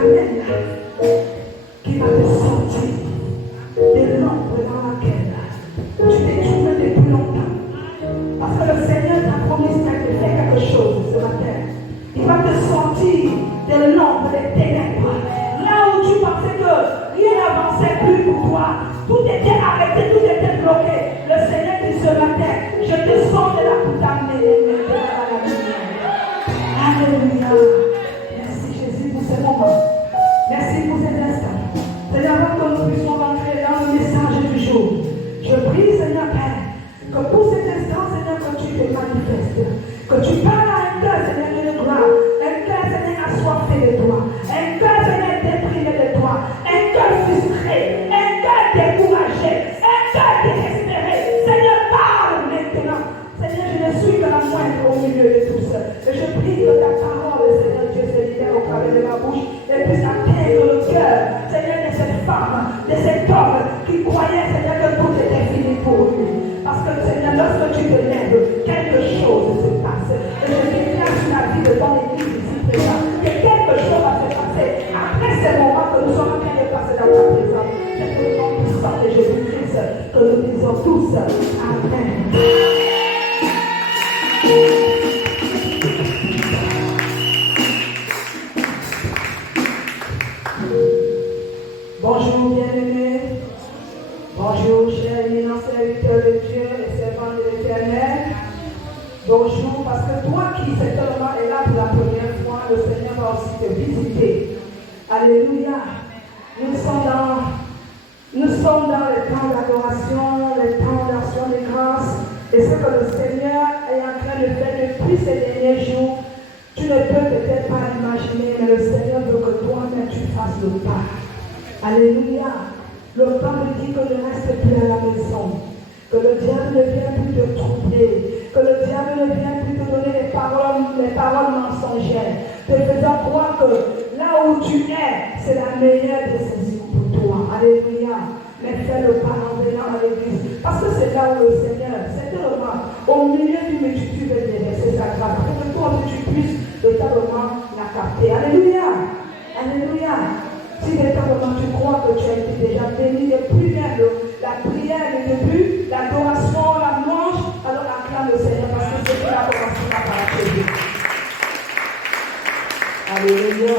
ramène qui va te sortir de l'ombre dans laquelle tu t'es trouvé depuis longtemps. Parce que le Seigneur t'a promis de faire quelque chose ce matin. Il va te sortir de l'ombre des ténèbres. Là où tu pensais que rien n'avançait plus pour toi, tout était arrêté, tout était bloqué. Le Seigneur dit ce matin, je te sors de là pour t'amener à la lumière. Alléluia. Merci Jésus pour ce moment. Merci pour cet instant. Seigneur, avant que nous puissions rentrer dans le message du jour, je prie, Seigneur Père, que pour cet instant, Seigneur, que tu te manifestes, que tu parles à un cœur, Seigneur, de gloire, un cœur, Seigneur, assoiffé de toi, un cœur, Seigneur, déprimé de toi, un cœur frustré, un cœur découragé, un cœur désespéré. Seigneur, parle maintenant. Seigneur, je ne suis que la moindre au milieu de tous. Et je prie que ta parole, Seigneur Dieu, se libère au travers de ma bouche et puisse atteindre le cœur, Seigneur, de cette femme, de cet homme qui croyait, Seigneur, que tout était fini pour lui. Parce que, Seigneur, lorsque tu te lèves, quelque chose se passe. Et je déclare sur la vie de ton église ici présent que quelque chose va se passer après ces moments que nous sommes en train de passer dans ta présence. C'est pour le nom puissant de Jésus-Christ que nous disons tous Amen. Bonjour bien-aimés. Bonjour chers éminents serviteurs de Dieu et servants de l'Éternel. Bonjour, parce que toi qui certainement est là pour la première fois, le Seigneur va aussi te visiter. Alléluia. Nous sommes dans le temps d'adoration, le temps d'action de grâce. Et ce que le Seigneur est en train de faire depuis ces derniers jours, tu ne peux peut-être pas l'imaginer, mais le Seigneur veut que toi-même tu fasses le pas. Alléluia. Le pas me dit que ne reste plus à la maison, que le diable ne vient plus te troubler, que le diable ne vient plus te donner les paroles mensongères, te faisant croire que là où tu es, c'est la meilleure décision pour toi. Alléluia. Mais fais le pas en venant à l'église. Parce que c'est là où le Seigneur, certainement, au milieu d'une multitude de déverser sa grâce, pour que toi aussi tu puisses véritablement la capter. Alléluia. Alléluia. Si véritablement tu crois que tu as été déjà béni depuis même la prière, le début, l'adoration, la louange, alors acclame le Seigneur parce que c'est qu'il a commencé par parachever. Alléluia.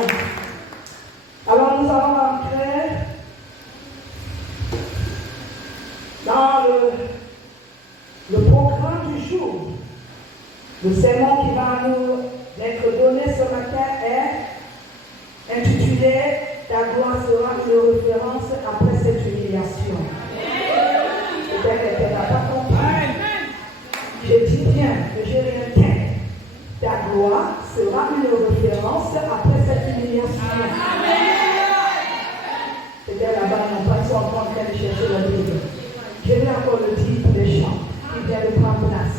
Alors nous allons entrer dans le programme du jour. Le sermon qui va nous être donné ce matin est intitulé « Ta gloire sera une référence après cette humiliation ». Peut-être qu'elle n'a pas compris. Je dis bien que j'ai rien fait. Ta gloire sera une référence après cette humiliation. Peut-être là-bas, non pas, ils sont en train de chercher la Bible. Je vais encore le dire pour les chants qui viennent de prendre place.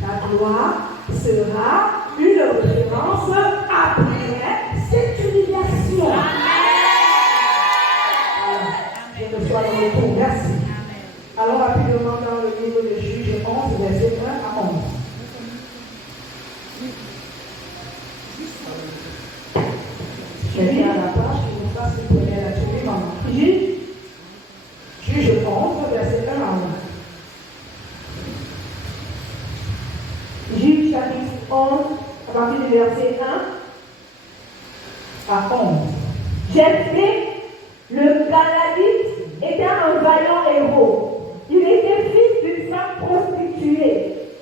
Ta gloire sera une référence après cette humiliation. Je me sois dans le retour. Merci. Alors rapidement dans le livre de Juges 11, verset 1 à 11. Je lis à la page qui nous fasse une première lecture. Maman. Juge 11, verset 1 à 11. Juge chapitre 11, à partir du verset 1 à 11. Jephthé, le Galadite, était un vaillant héros. Il était fils d'une femme prostituée,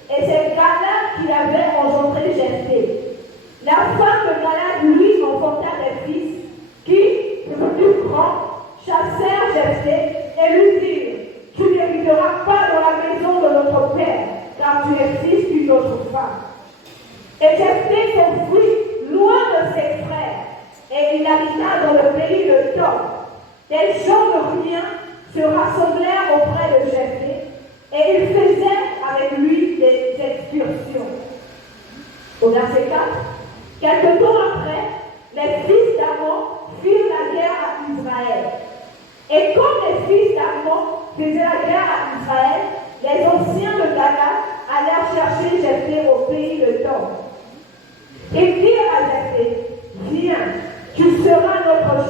et c'est Galad qui avait engendré Jephthé. La femme de Galad, lui, enfanта des fils qui, devenus grands, chassèrent Jephthé et lui dirent « Tu n'hériteras pas dans la maison de notre père, car tu es fils d'une autre femme. » Et Jephthé s'enfuit loin de ses frères, et il habita dans le pays de Tob. Des gens de rien se rassemblèrent auprès de Jephthé, et ils faisaient avec lui des excursions. Au verset 4, quelque temps après, les fils d'Amon firent la guerre à Israël. Et comme les fils d'Amon faisaient la guerre à Israël, les anciens de Galad allèrent chercher Jephthé au pays de Tob. Et dirent à Jephthé, viens, tu seras notre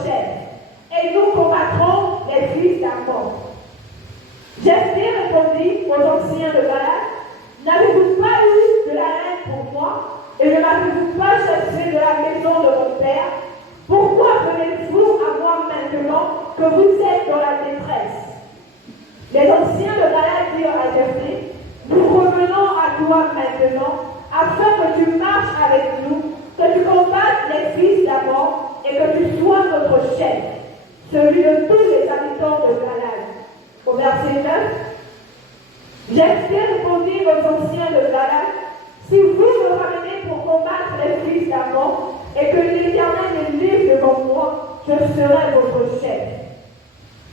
serai votre chef.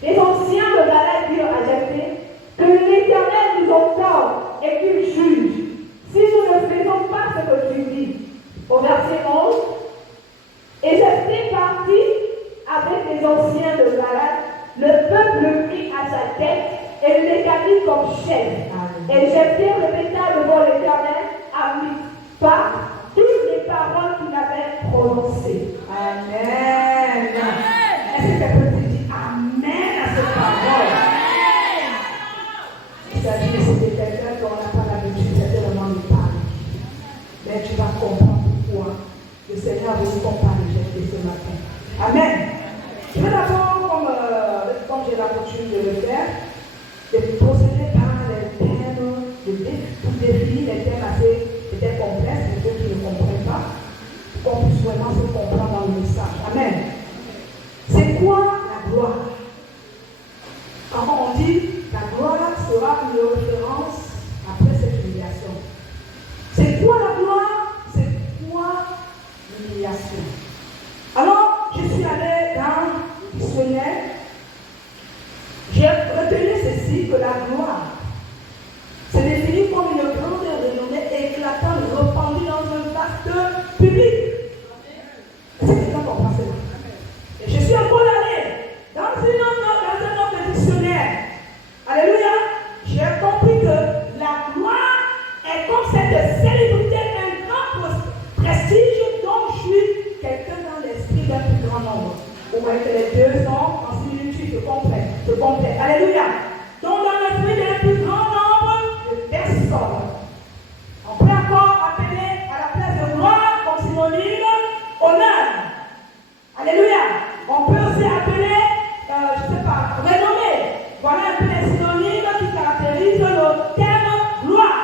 Les anciens de Galaad dirent à Jephthé que l'Éternel nous entende et qu'il juge si nous ne faisons pas ce que tu dis. Au verset 11, et Jephthé partit avec les anciens de Galaad, le peuple prit à sa tête et l'établit comme chef. Et Jephthé répéta devant l'Éternel à Mitzpah toutes les paroles qu'il avait prononcées. Amen. Est-ce que quelqu'un peut dire Amen à cette parole? C'est-à-dire que c'était quelqu'un dont on n'a pas l'habitude, c'était vraiment de parler. Mais tu vas comprendre pourquoi le Seigneur veut nous comparer ce matin. Amen. Je vais d'abord, comme j'ai l'habitude de le faire, de procéder par les thèmes, pour définir les thèmes assez peut-être complexes, pour ceux qui ne comprennent pas, pour qu'on puisse vraiment se comprendre dans le message. Amen. C'est quoi la gloire? Quand on dit la gloire sera une référence après cette humiliation. C'est quoi la gloire? C'est quoi l'humiliation? Alors, je suis allée dans le dictionnaire. J'ai retenu ceci, que la gloire, c'est défini comme une grande renommée éclatante, répandue dans un vaste public. Est-ce que quelqu'un comprend cela? Et je suis encore allée dans un autre dictionnaire. Alléluia. J'ai compris que la gloire est comme cette célébrité, un grand prestige dont je suis quelqu'un dans l'esprit d'un plus grand nombre. Vous voyez que les deux sont en similitude, se complètent. Alléluia. Donc dans l'esprit d'un plus grand nombre de personnes. On peut encore appeler à la place de gloire comme synonyme honneur. Alléluia. On peut aussi appeler, je ne sais pas, renommée. Voilà un peu les synonymes qui caractérisent le terme gloire.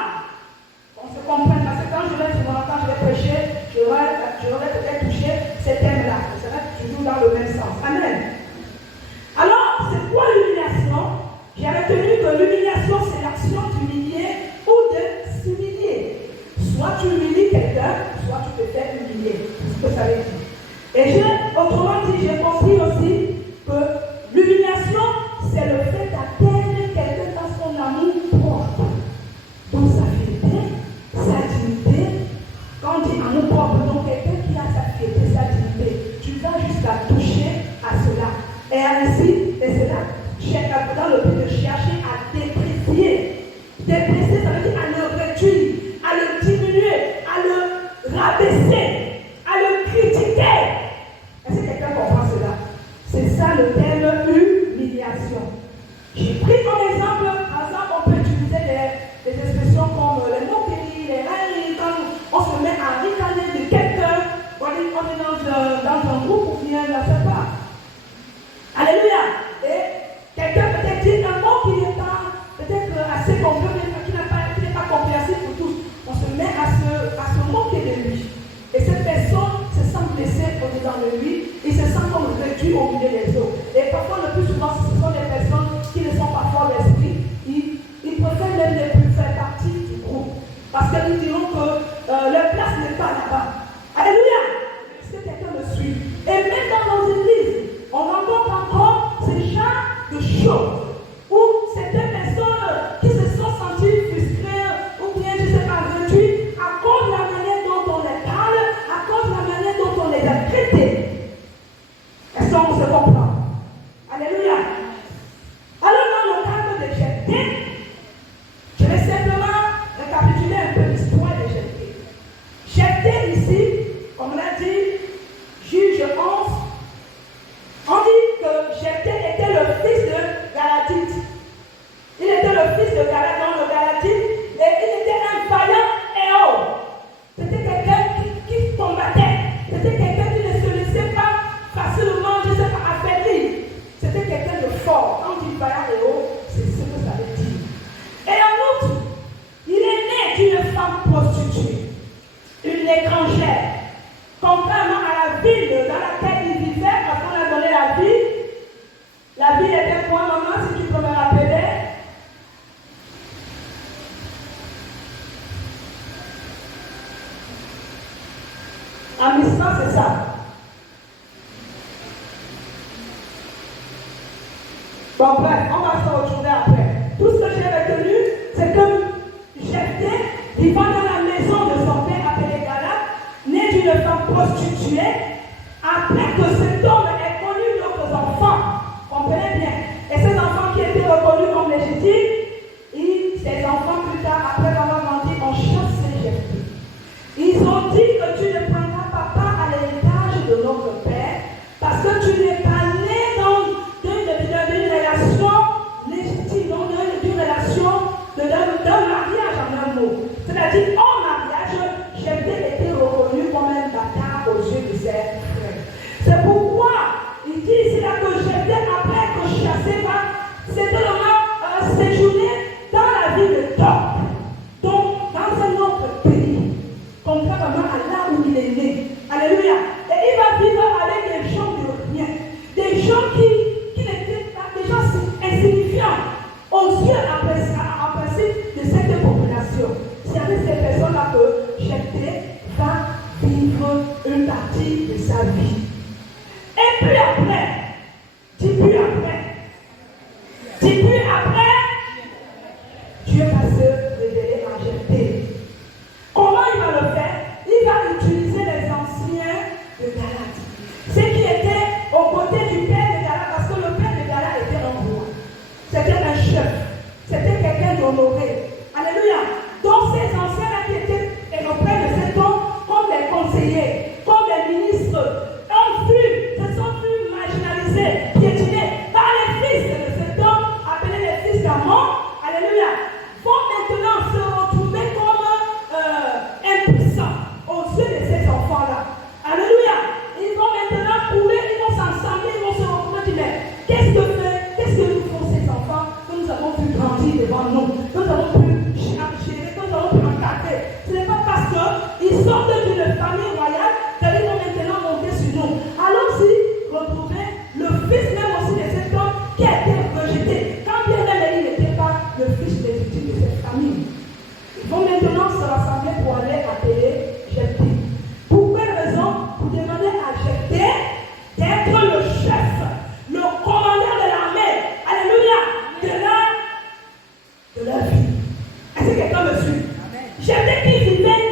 On se comprend parce que quand je vais prêcher, j'aurais peut-être touché ces thèmes-là. Ça va toujours dans le même sens. Amen. Alors, c'est quoi l'humiliation? J'ai retenu que l'humiliation, c'est l'action d'humilier ou de s'humilier. Soit tu humilies quelqu'un, soit tu te fais humilier. C'est ce que ça veut dire. Et autrement dit, j'ai compris aussi que l'humiliation, c'est le fait d'atteindre quelqu'un dans son amour propre, dans sa fierté, sa dignité. Quand on dit amour propre, donc quelqu'un qui a sa fierté, sa dignité, tu vas jusqu'à toucher à cela. Et ainsi, et c'est là, dans le but de chercher à déprécier. Déprécier, ça veut dire à le réduire, à le diminuer, à le rabaisser, à le critiquer. Est-ce que quelqu'un comprend cela? C'est ça le terme humiliation. J'ai pris comme exemple, par exemple, on peut utiliser des expressions comme les moqueries, les râleries, quand on se met à ricaner de quelqu'un, on est dans un groupe ou bien on ne sait pas. Alléluia. Et quelqu'un peut-être dit un mot qui n'est pas peut-être assez complet, qui n'est pas compréhensible pour tous. On se met à se moquer de lui. Et cette personne se sent blessée au-dedans de lui, il se sent comme réduit au milieu des autres. Et parfois, le plus souvent, ce sont des personnes qui ne sont pas forts d'esprit. Ils préfèrent même ne plus faire partie du groupe. Parce qu'ils diront que leur place n'est pas là-bas. Alléluia. Est-ce que quelqu'un me suit? Et même dans nos églises, on rencontre encore ce genre de choses où certaines personnes qui se sont senties frustrées ou bien, je ne sais pas, réduites à cause de la manière dont on les parle, à cause de la manière dont on les a traités. Est-ce qu'on se comprend? Alléluia. Alors dans le cadre de Jephthé, je vais simplement récapituler un peu l'histoire de Jephthé. Jephthé ici, comme on l'a dit, juge 11, on dit que Jephthé était le fils de Galadite. Il était le fils de Galadite et il était un vaillant héros. C'était quelqu'un qui combattait. C'était quelqu'un qui ne se laissait pas facilement, je ne sais pas, affaiblir. C'était quelqu'un de fort. Quand on dit vaillant héros, c'est ce que ça veut dire. Et en outre, il est né d'une femme prostituée, une étrangère. Contrairement à la ville dans laquelle il vivait, parce qu'on a donné la ville était quoi, maman, si tu peux me rappeler? À Mispa, c'est ça. Bon, bref, on va se retrouver après. Tout ce que j'ai retenu, c'est que Jephthé, vivant dans la maison de son père appelé Gala, né d'une femme prostituée, après que cet homme ait connu d'autres enfants, comprenez bien, et ces enfants qui étaient reconnus comme légitimes, ces enfants plus tard, après avoir grandi, ont chassé Jephthé. Ils ont dit que tu ne prendras pas part à l'héritage de notre père, parce que tu n'es pas né d'une relation légitime, d'une relation d'un mariage en un mot. C'est-à-dire, en mariage, Jephthé était reconnu comme un bâtard aux yeux de ses frères. C'est pourquoi il dit ici là que Jephthé, après être chassé, c'était vraiment séjourner dans la ville de Top, donc dans un autre pays, contrairement à là où il est né. Alléluia. Et il va vivre avec des gens de rien, des gens qui n'étaient pas, des gens insignifiants aux yeux en principe de cette population. C'est avec ces personnes-là que Jephthé va vivre une partie de sa vie. Et puis après, Dieu va se révéler en Jephthé. Comment il va le faire? Il va utiliser les anciens de Galate. Ceux qui étaient aux côtés du père de Galate, parce que le père de Galate était un roi. C'était un chef. C'était quelqu'un d'honoré. Alléluia. Donc ces anciens-là qui étaient auprès de cet homme, comme des conseillers, comme des ministres, se sont vus marginalisés, piétinés par les fils de cet homme, appelés les fils d'Amon. Alléluia. Vont maintenant se retrouver comme impuissants aux yeux de ces enfants-là. Alléluia. Ils vont maintenant trouver, ils vont s'assembler, ils vont se retrouver et dire, mais qu'est-ce que nous font ces enfants que nous avons pu grandir devant nous, que nous avons pu gérer, que nous avons pu encadrer? Ce n'est pas parce qu'ils sortent d'une famille royale qu'ils vont maintenant monter sur nous. Allons-y retrouver le fils même aussi de cet homme qui a été rejeté, quand bien même il n'était pas le fils légitime de cette famille. Ils vont maintenant se rassembler pour aller appeler Jephthé. Pour quelle raison? Pour demander à Jephthé d'être le chef, le commandant de l'armée, alléluia, de leur vie. Est-ce que quelqu'un me suit? Jephthé qui vivait,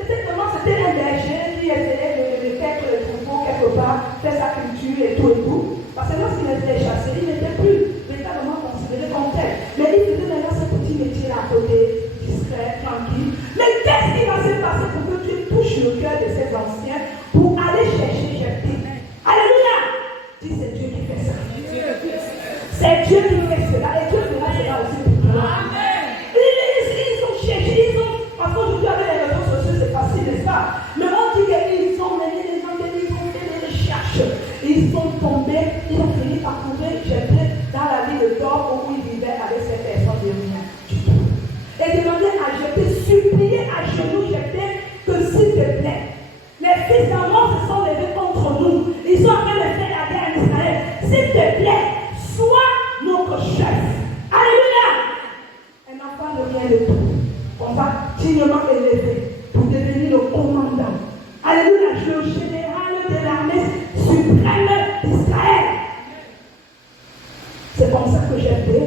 c'était un berger qui essayait de paître les troupeaux quelque part, faire sa culture et tout. Parce que lorsqu'il était chassé, il n'était plus véritablement considéré comme tel. Mais il faisait maintenant ce petit métier à côté, discret, tranquille. Mais qu'est-ce qui va se passer pour que Dieu touche le cœur de ces anciens pour aller chercher Jephthé? Alléluia! Dis, c'est Dieu qui fait ça. C'est Dieu qui fait cela. Et Dieu fera cela aussi pour toi. Ils ont cherché, parce qu'aujourd'hui avec les réseaux sociaux c'est facile, n'est-ce pas? Mais on dit qu'ils ont mené les gens, ils ont fait des recherches. Ils sont tombés, ils ont fini par trouver Jephthé dans la ville de Top où il vivait avec ces personnes de rien du tout. Et demander à Jephthé, supplier à genoux Jephthé que s'il te plaît, les fils d'Amon se sont levés contre nous. Ils sont en train de faire la guerre en Israël. S'il te plaît, sois notre chef. Alléluia! Un enfant de rien de tout. On va dignement élever pour devenir le commandant. Alléluia, le général de l'armée suprême d'Israël. C'est comme ça que Jephthé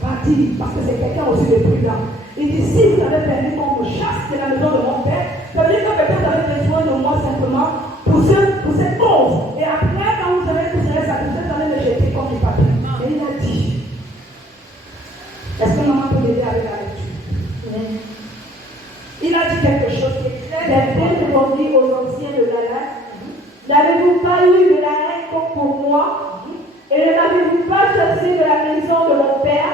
va dire, parce que c'est quelqu'un aussi de prudent. Il dit, si vous avez permis qu'on me chasse de la maison de mon père, ça veut dire que peut-être vous avez besoin de moi simplement pour cette cause. Et après, quand vous serez satisfait, vous allez me jeter comme du papier. Et il a dit, est-ce que maman peut m'aider avec la lecture? Il a dit quelque chose qui est très Jephthé répondit aux anciens de Galate, n'avez-vous pas eu de la haine comme pour moi? Et ne m'avez-vous pas chassé de la maison de mon père?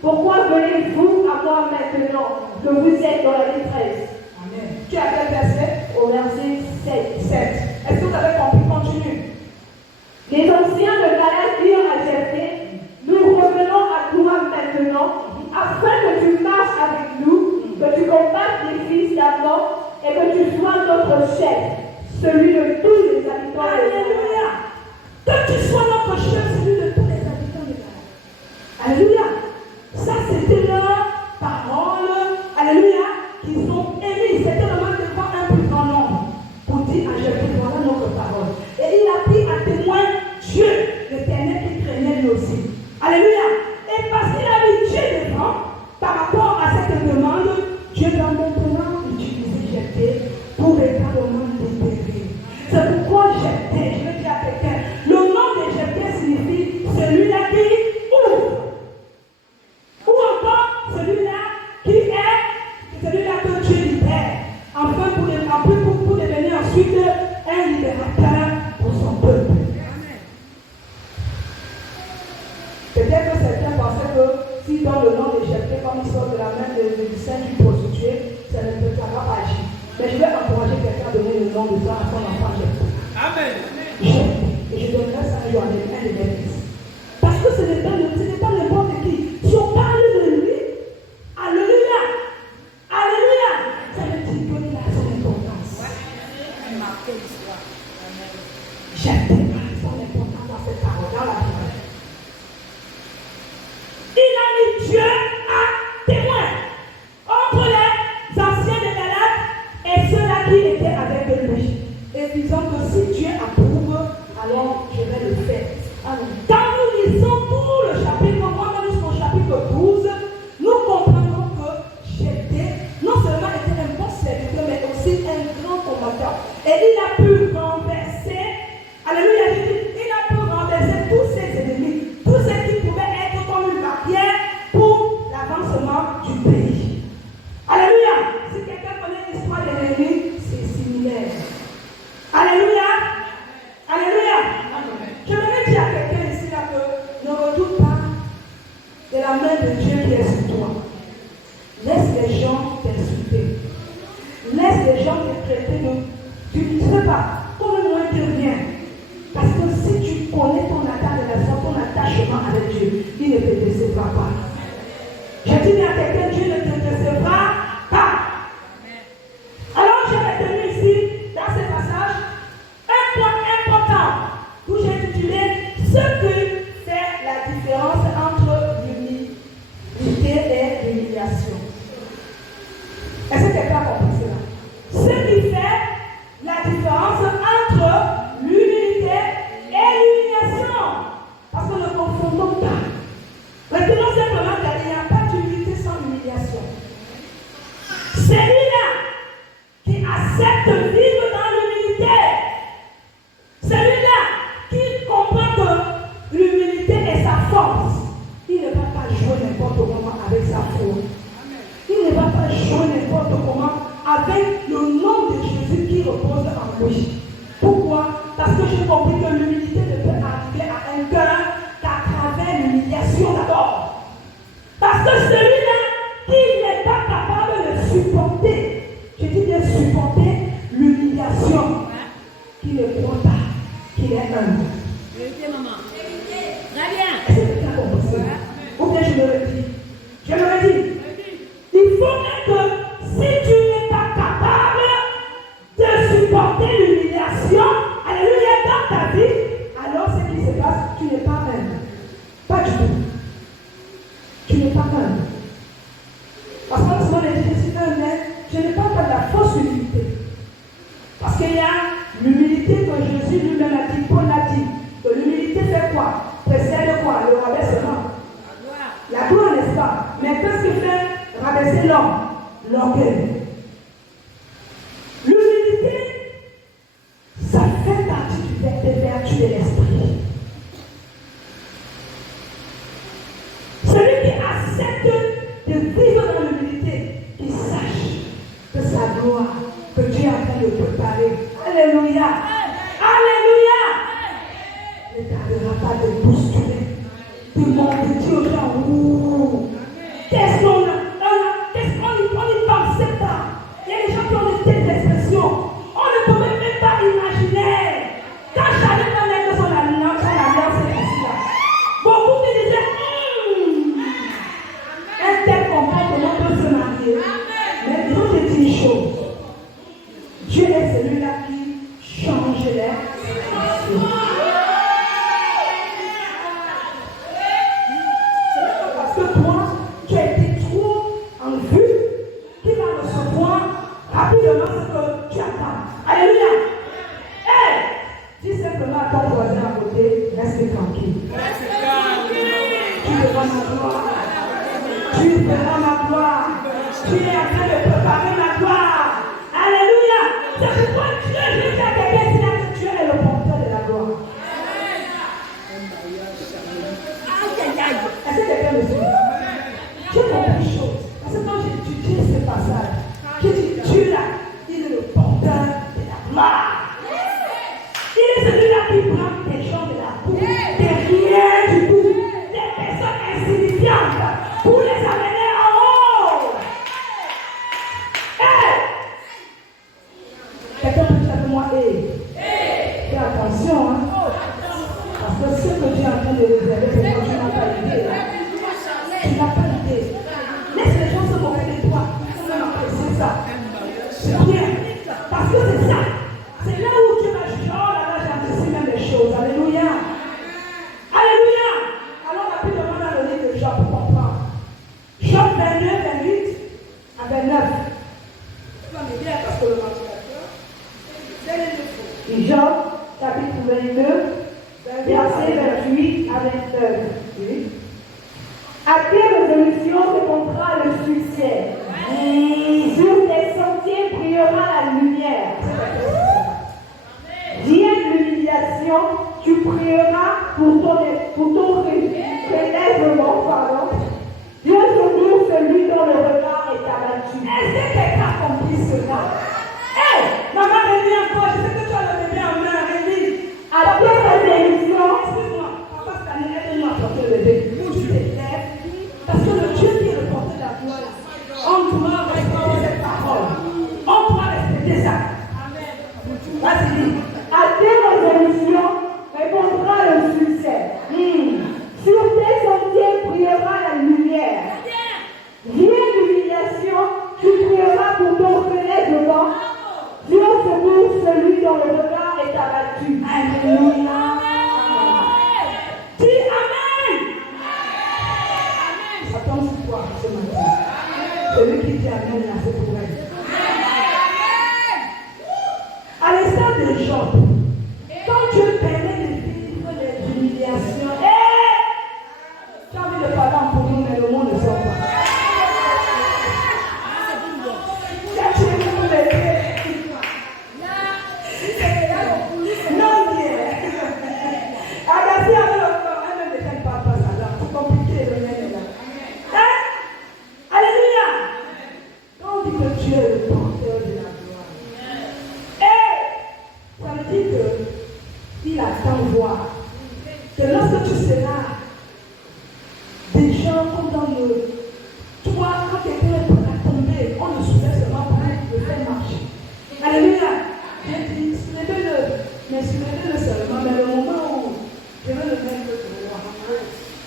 Pourquoi venez-vous à moi maintenant que vous êtes dans la détresse? Amen. Tu as quel verset? Au verset 7. Est-ce que vous avez compris? Continue. Les anciens de Galate dirent à Jephthé, nous revenons à toi maintenant, afin que tu marches avec nous, que tu combattes les fils d'Amon et que tu sois notre chef, celui de tous les habitants de Alléluia. Que tu sois notre chef, celui de tous les habitants de Galate. Alléluia. Ça, c'était leur parole. Alléluia. Qu'ils ont émis. C'était vraiment devant un plus grand nombre. Pour dire à Jephthé, voilà notre parole. Et il a pris à témoin Dieu, l'Éternel qui craignait lui aussi. Alléluia. Alléluia. Et parce qu'il a mis Dieu devant, par rapport à cette demande, Dieu va maintenant utiliser jeter pour véritablement libérer. C'est pourquoi jeter, je veux dire à quelqu'un, le nom de jeter signifie celui-là qui ouvre. Ou encore celui-là qui est celui-là que Dieu libère. Enfin, pour devenir ensuite un libérateur pour son peuple. Peut-être que certains pensaient que si dans le nom de jeter, comme il sort de la main du sein d'une prostituée, ça ne peut pas agir. Mais je vais encourager quelqu'un à donner le nom de ça à son enfant jeter. Amen. Et je donnerai ça un jour à un de mes fils. Parce que ce n'est pas n'importe qui. Si on parle de lui, alléluia, alléluia, ça veut dire qu'il a son importance. Jeter a son importance dans cette parole, dans la Bible. Il a mis Dieu à témoin entre les anciens de Galates et ceux-là qui étaient avec lui. Et disant que si Dieu approuve, alors je vais le faire. Quand nous lisons tout le chapitre, moi-même jusqu'au chapitre 12, nous comprenons que Jephthé non seulement était un bon serviteur, mais aussi un grand combattant. Et il a pu renverser, alléluia, il a pu renverser tous ses ennemis, tous ceux qui pouvaient être comme une barrière pour l'avancement du pays. Alléluia. Si quelqu'un connaît l'histoire de l'ennemi, c'est similaire. Alléluia. Alléluia. Je voudrais dire à quelqu'un ici là que ne redoute pas de la main de Dieu qui est sur toi. Laisse les gens t'insulter. Laisse les gens te traiter de... Tu ne sais pas, comme moins que rien. Parce que si tu connais ton attachement avec Dieu, il ne te décevra pas. Je dis à quelqu'un, Dieu ne te décevra pas. Alors j'ai retenu ici, dans ce passage, un point important où j'ai titulé ce qui fait la différence entre l'humilité et l'humiliation. Est-ce que quelqu'un a compris cela? Ce qui fait la différence entre l'humilité et l'humiliation. Parce que ne confondons pas. Retenons simplement qu'il n'y a pas d'humilité sans humiliation. Celui-là qui accepte de vivre dans l'humilité, celui-là qui comprend que l'humilité est sa force, il ne va pas jouer n'importe comment avec sa foi. Il ne va pas jouer n'importe comment avec le nom de Jésus qui repose en lui. Pourquoi? Parce que j'ai compris que l'humilité ne peut arriver à un cœur qu'à travers l'humiliation d'abord. Parce que celui-là qui n'est pas capable de supporter, je dis de supporter l'humiliation, qui ne croit pas qu'il est humble. Vérité, maman. Vérité. Très bien. Est-ce que tu as compris ça? Ou bien je me redis. Je me redis. Il faut que si tu n'es pas capable de supporter l'humiliation, alléluia, dans ta vie, alors ce qui se passe, tu n'es pas humble. Pas du tout. Tu n'es pas humble. Parce que souvent les gens disent humble, je ne parle pas de la fausse humilité. Parce qu'il y a l'humilité que Jésus lui-même a dit, Paul a dit, que l'humilité fait quoi? Précède quoi? Le rabaissement. La gloire, n'est-ce pas? Mais qu'est-ce qui fait rabaisser l'homme? L'orgueil. L'humilité, ça fait partie des vertus de l'esprit. Celui qui accepte de vivre dans l'humilité, qui sache que sa gloire, que Dieu est en train de préparer. Alléluia. Alléluia. Ne tardera pas de bousculer. Tout le monde dit aux gens, ouh, qu'est-ce qu'on a? Qu'est-ce qu'on y pensait pas? Il y a des gens qui ont des telles expressions. On ne peut même pas imaginer. Quand j'avais parlé de son alliance est ici là. Beaucoup me disaient, un tel comportement peut se marier. Mais quand je dis une chose, Dieu est celui-là qui change les situations. C'est parce que toi, tu as été trop en vue qu'il va recevoir rapidement ce que tu attends. Alléluia. Dis simplement à ton voisin à côté, reste tranquille. Tu ma gloire. Tu verras ma gloire. Tu es en train de préparer ma gloire. Alléluia. C'est pourquoi Dieu, je dis à quelqu'un que Dieu est le porteur de la gloire. Est-ce que quelqu'un me suit? J'ai compris une chose. Parce que quand j'ai étudié ce passage, j'ai dit Dieu là, il est le porteur de la gloire. Il est celui-là qui prend des gens de la boue, des rien du tout, des personnes insignifiantes, pour les amener en haut. Quelqu'un peut dire avec moi, fais attention, hein. Parce que ce que Dieu est en train de réserver pour toi, tu n'as pas idée. Tu n'as pas idée. Laisse les gens se moquer de toi. C'est ça. C'est bien. Parce que c'est ça. C'est là où Dieu va juger. Oh là là, j'ai anticipé même les choses. Alléluia. Alléluia. Alors on a pu demander dans le livre de Job pour comprendre. Job 22, 28 à 29. Tu vas m'aider parce que le ventilateur, c'est les défauts. Job, chapitre 22, verset 28 à 29. Oui. À quelle résolution répondra le succès? Sur tes sentiers brillera la lumière. Rien l'humiliation, tu prieras pour ton relèvement, pardon. Dieu secourt celui dont le regard est abattu. Est-ce que quelqu'un a compris cela? Maman, Rémi, encore, je sais que tu as le bébé en main, Rémi. À quelle résolution? Excuse-moi, papa, cette année, aide-moi à porter le bébé. Tu t'élèves. Parce que le Dieu qui est le porteur de la gloire, on doit respecter cette parole. On doit respecter ça. Vas-y. À quelle résolution répondra le succès? Sur tes sentiers brillera la lumière. Viens l'humiliation, tu prieras pour ton relèvement. Dieu secourt celui dont le regard est abattu. Alléluia. Dis Amen. Attends sur toi ce matin. Celui qui dit Amen là, c'est pour elle. À l'instant de Job, quand Dieu permet de vivre des humiliations, tu as envie de parler en pour nous, mais le monde ne sort pas. Quand tu es pour m'aider, non, bien. Agassi avec le corps, elle ne défend pas ça là. C'est compliqué le même là. Alléluia. Quand on dit que Dieu est le porteur de la gloire, ça veut dire qu'il attend voir que lorsque tu seras des gens comme dans le. Tu vois, quand quelqu'un est prêt à tomber, on le soulève seulement pour le faire marcher. Alléluia. J'ai dit, soulevez-le. Mais soulevez-le seulement. Mais le moment où je vais le mettre droit,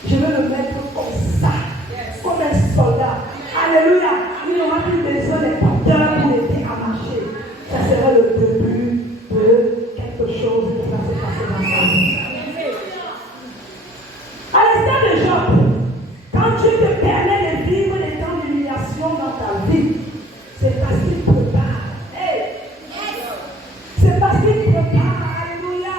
je vais le mettre comme ça, comme un soldat. Alléluia. Il n'aura plus besoin des porteurs pour l'aider à marcher. Ça sera le début de quelque chose qui va se passer dans sa vie. À l'instant de Job, quand Dieu te permet de vivre des temps d'humiliation dans ta vie, c'est parce qu'il prépare. C'est parce qu'il prépare. Alléluia.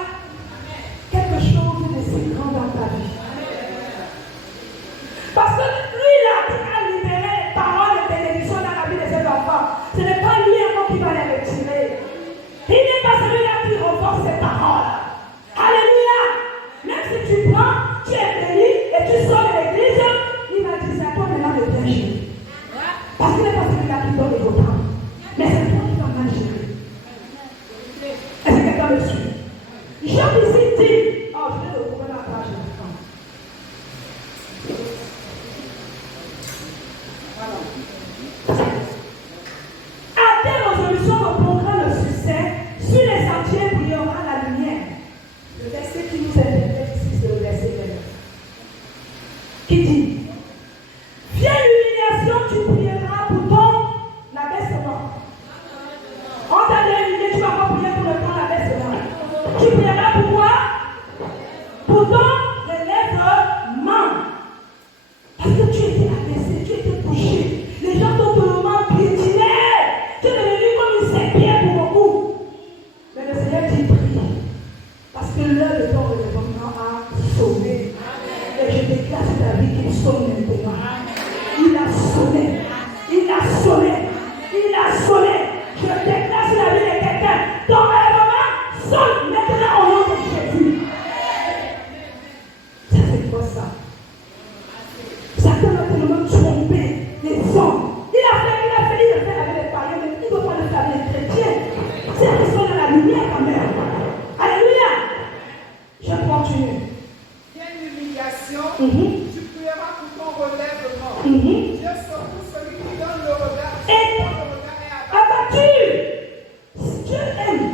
Mhm. Tu prieras pour ton relèvement. Mhm. Dieu secoue celui qui donne le regard. Et Le regard est abattu. abattu. Dieu aime.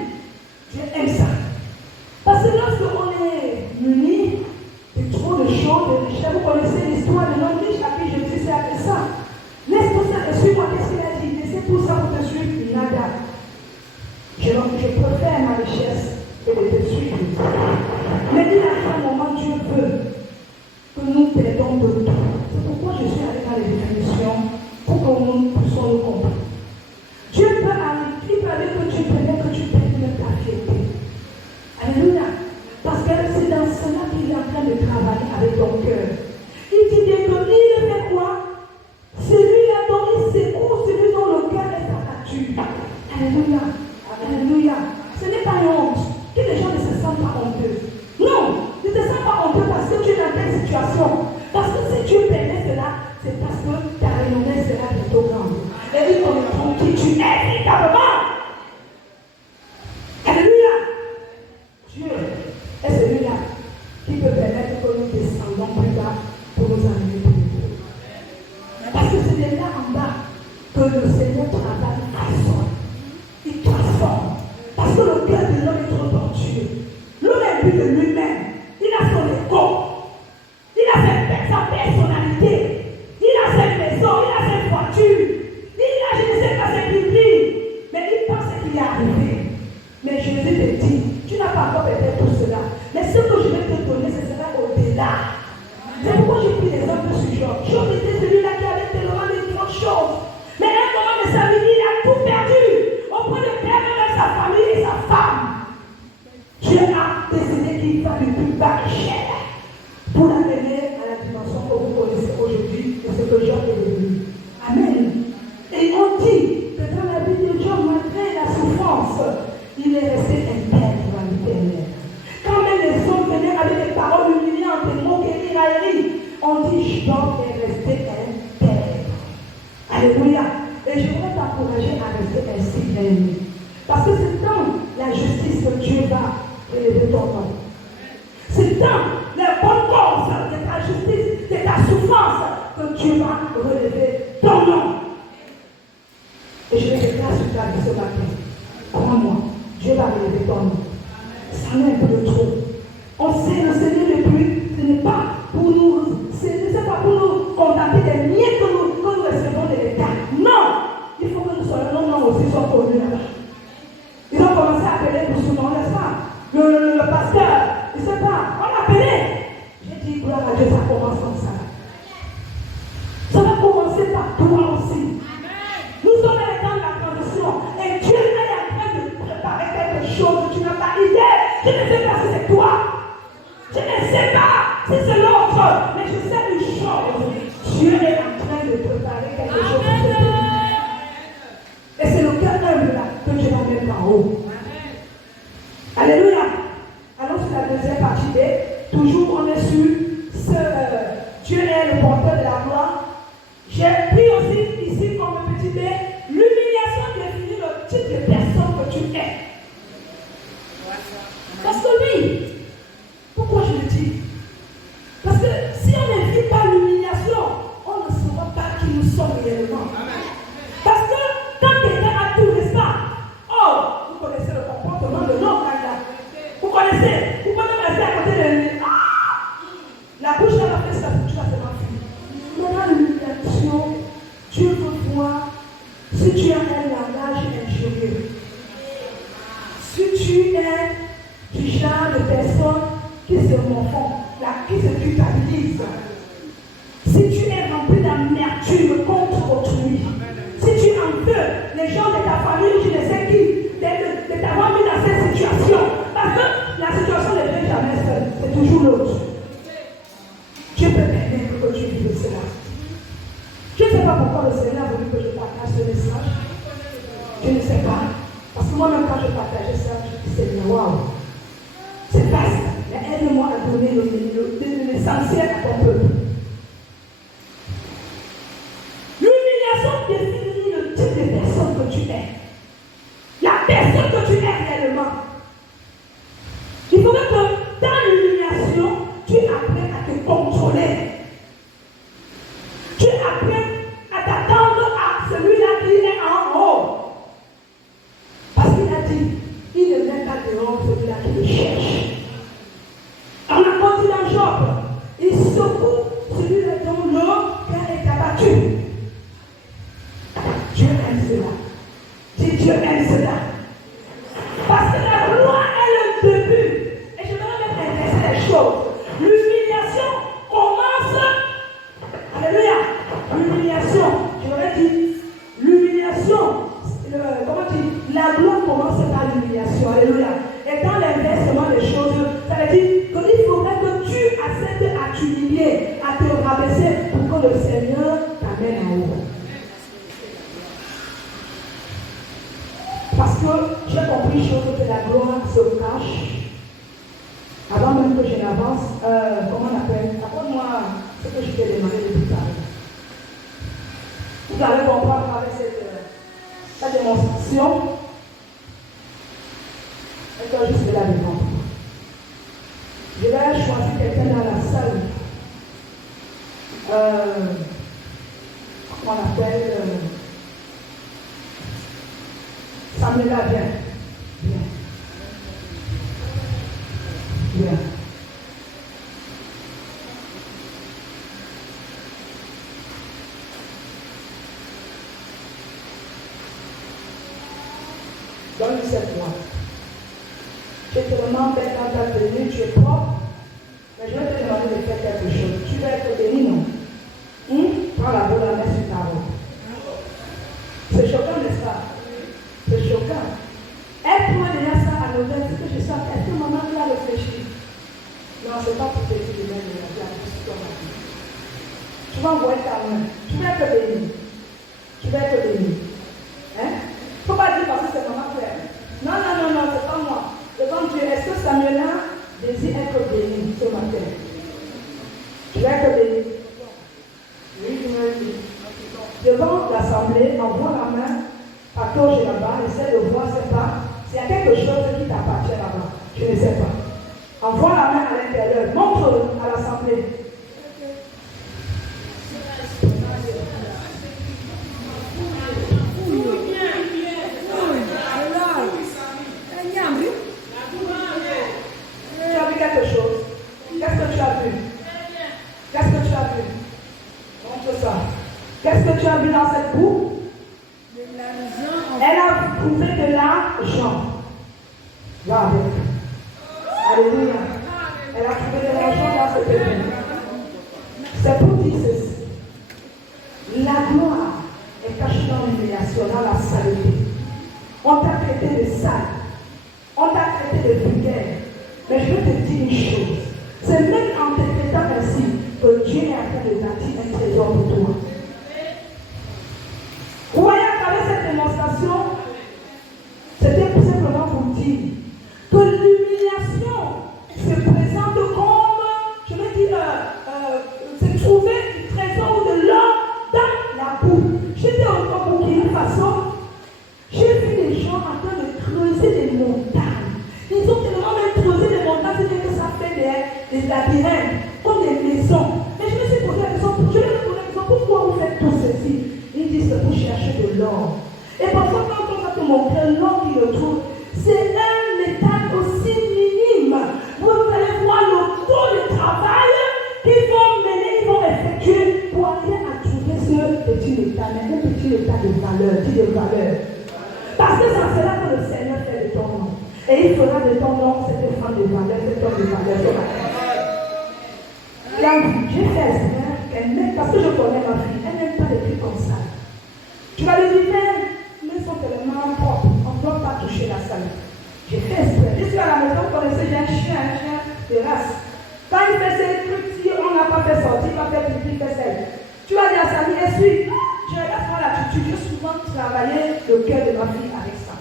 Dieu aime ça. Parce que lorsqu'on est muni de trop de choses, de richesses, vous connaissez l'histoire de l'homme riche à qui Jésus s'est appelé ça. Laisse tout ça et suis-moi. Qu'est-ce qu'il a dit? Laissez tout ça pour te suivre. Nada. Je préfère ma richesse que de te suivre. Mais il a un moment, Dieu veut que nous perdons de tout. C'est pourquoi je suis allé dans les définitions pour que nous puissions nous comprendre. Dieu peut aller, il peut aller que tu permets que tu perdes même ta fierté. Alléluia. Parce que c'est dans cela qu'il est en train de travailler avec ton cœur. Il dit bien que il fait quoi? Celui-là dont il secoue, celui dont le cœur est abattu. Alléluia. Alléluia. Ce n'est pas une honte. Que les gens ne se sentent pas honteux. Non, ne te sens pas honteux parce que tu es dans telle situation. Parce que si Dieu permet cela, c'est parce que ta renommée sera bientôt grande. Et ils connaîtront qui tu es véritablement. Alléluia. Dieu est celui-là qui peut permettre que nous descendons plus bas pour nous amener plus haut. Parce que c'est là en bas que le Seigneur travaille à soi. Il transforme. Parce que le cœur de l'homme est trop tortueux. L'homme est plus de lui-même. Il a son égo. Il a sa personnalité. Il a sa maison. Il a sa voiture. Il a je ne sais pas ce qu'il dit. Mais il pense qu'il est arrivé. Mais Jésus te dit, tu n'as pas encore peut-être tout cela. Mais ce que je vais te donner, ce sera au-delà. C'est pourquoi j'ai pris l'exemple de ce genre. Job était celui-là qui avait tellement de grandes choses. Mais à un moment de sa vie, il a tout perdu. Au point de perdre même sa famille et sa femme. Dieu a décidé qu'il va le plus bas cher pour l'amener à la dimension que vous connaissez aujourd'hui de ce que Job est devenu. Amen. Et on dit que dans la vie de Job, malgré la souffrance, il est resté intègre dans l'éternel. Quand même les hommes venaient avec des paroles humiliantes, des moqueries, railleries, on dit Job est resté intègre. Alléluia. Et je voudrais t'encourager à rester ainsi, bien-aimé. Parce que c'est dans la justice que Dieu va élever ton nom. C'est dans les bonnes causes de ta justice, de ta souffrance, que Dieu va relever ton nom. Et je vais déclarer sur ta vie ce matin. Crois-moi, Dieu va relever ton nom. Ça n'est un peu de trop. On sait, le Seigneur le plus, ce n'est pas pour nous, ce n'est pas pour nous contenter des miettes que nous recevons de l'État. Non! Il faut que nous soyons, nos noms aussi soient connus là-bas. Ils ont commencé à appeler pour ce nom, n'est-ce pas? Le pasteur, il ne sait pas, on l'a appelé. J'ai dit, gloire à Dieu, ça commence comme ça. Ça va commencer par toi aussi. Nous sommes dans les temps de la transition et Dieu est en train de préparer quelque chose que tu n'as pas idée. Je ne sais pas si c'est toi. Je ne sais pas si c'est l'autre. Mais je sais une chose. Dieu est en train de préparer quelque chose pour cette vie. Et c'est le cœur humble là que Dieu va mettre en haut. Alléluia. Allons sur la deuxième partie B. Toujours on est sur ce Dieu est le porteur de la gloire. J'ai pris aussi ici comme un petit B, l'humiliation définit le type de personne que tu es. Parce que oui, pourquoi je le dis? Parce que si on ne vit pas l'humiliation, on ne saura pas qui nous sommes réellement. Parce que quand quelqu'un a tout ça, oh, vous connaissez le comportement de l'homme là. Vous connaissez, vous pouvez rester à côté de lui. Ah, la bouche elle a fait ça, tu vas te m'enfuir. Maintenant l'humiliation, Dieu veut voir si tu as un langage injurieux. Si tu es du genre de personne qui se confond, qui se culpabilise. Si tu es rempli d'amertume contre autrui, si tu en veux les gens de ta famille, je ne sais qui, de t'avoir mis dans cette situation, parce que la situation ne vient jamais seule, c'est toujours l'autre. Dieu peut permettre que tu vives cela. Je ne sais pas pourquoi le Seigneur a voulu que je partage ce message. Je ne sais pas. Parce que moi-même, quand je partageais ça, je dis Seigneur, waouh, c'est vaste. Mais aide-moi à donner l'essentiel à ton peuple. L'humiliation définit le type de personne que tu es. La personne que tu es réellement. Il faudrait que dans l'humiliation, tu apprennes à te contrôler. Avant même que je n'avance, comment on appelle? Apprends-moi ce que je t'ai demandé depuis tout à l'heure. Vous allez comprendre avec cette démonstration. Et quand je serai là devant. Je vais choisir quelqu'un dans la salle. Comment on appelle? Samuel, viens. Viens. Viens. Donne-lui cette boîte. Tu es tellement belle dans ta tenue, tu es propre. Mais je vais te demander de faire quelque chose. Tu vas être béni, non? Prends la boule, la mets sur ta robe. C'est choquant, n'est-ce pas? C'est choquant. Aide-moi déjà ça à l'hôtel, c'est que je sens. Est-ce que maman l'a réfléchi? Non, c'est pas pour te dire de mettre de la vie. Tu vas envoyer ta main. Tu vas être béni. Tu vas être béni. Hein? Il ne faut pas dire parce que c'est maman qui aime. Non, c'est pas moi. Devant Dieu, est-ce que Samuel désire être béni ce matin? Tu vas être béni. Oui, tu vas être béni. Devant l'assemblée, envoie la main, patauge là-bas, essaie de voir, c'est pas. S'il y a quelque chose qui t'appartient là-bas, je ne sais pas. Envoie la main à l'intérieur, montre à l'assemblée. Tu as vu quelque chose? Qu'est-ce que tu as vu? Qu'est-ce que tu as vu? Montre ça. Qu'est-ce que tu as vu dans cette boue? Elle a trouvé de l'argent. Va avec. Alléluia. Elle a trouvé de l'argent dans cette boue. C'est pour dire ceci. La gloire est cachée dans l'humiliation, dans la saleté. On t'a traité de sale. On t'a traité de vulgaire. Mais je veux te dire une chose. C'est même en te traitant ainsi que Dieu est en train de bâtir un trésor pour toi. Vous voyez, à travers cette démonstration, c'était simplement pour dire que l'humiliation se présente comme, je veux dire, se trouver du trésor ou de l'or dans la boue. J'étais au Burkina Faso, j'ai vu des gens en train de creuser des montagnes. Ils ont tellement même creusé des montagnes, c'est que ça fait des labyrinthes, comme des maisons. Mais je me suis posé la question, pourquoi vous faites tout ceci? Ils disent que vous cherchez de l'or. Et parfois, quand on va te montrer l'or qu'ils retrouvent, c'est un métal aussi minime. Vous allez voir le taux de travail qu'ils vont mener, ils vont effectuer pour arriver à trouver ce petit métal, mais un petit métal de valeur, dit de valeur. Parce que ça sera que le Seigneur fait de ton nom. Et il fera de ton nom cette femme de valeur, cet homme de valeur. J'ai fait exprès qu'elle n'aime, parce que je connais ma fille, elle n'aime pas les trucs comme ça. Tu vas lui dire, mais sont tellement propres, on ne doit pas toucher la salle. J'ai fait exprès. Je suis à la maison, vous connaissez, j'ai un chien de race. Quand il fait ces trucs, si on n'a pas fait sortir, il va faire pipi, il fait sel. Tu vas dire à sa vie, essuie. Je regarde moi l'attitude, j'ai souvent travaillé le cœur de ma fille avec ça.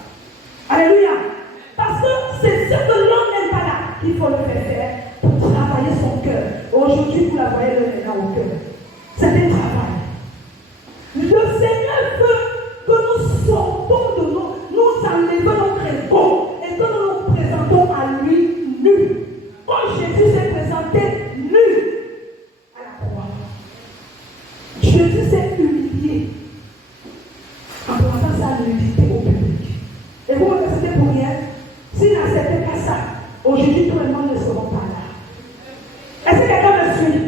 Alléluia. Parce que c'est ce que l'on n'aime pas là qu'il faut le faire pour travailler son cœur. Aujourd'hui, vous la voyez le maintenant au cœur. C'est un travail. Le Seigneur veut que nous sortons de nous enlevons notre ego et que nous nous présentons à lui nus. Quand Jésus s'est présenté nu à la croix, Jésus s'est humilié en présentant sa nudité au public. Et vous me c'était pour rien. S'il n'acceptait pas ça, aujourd'hui tout le monde ne seront pas là. Est-ce que quelqu'un me suit?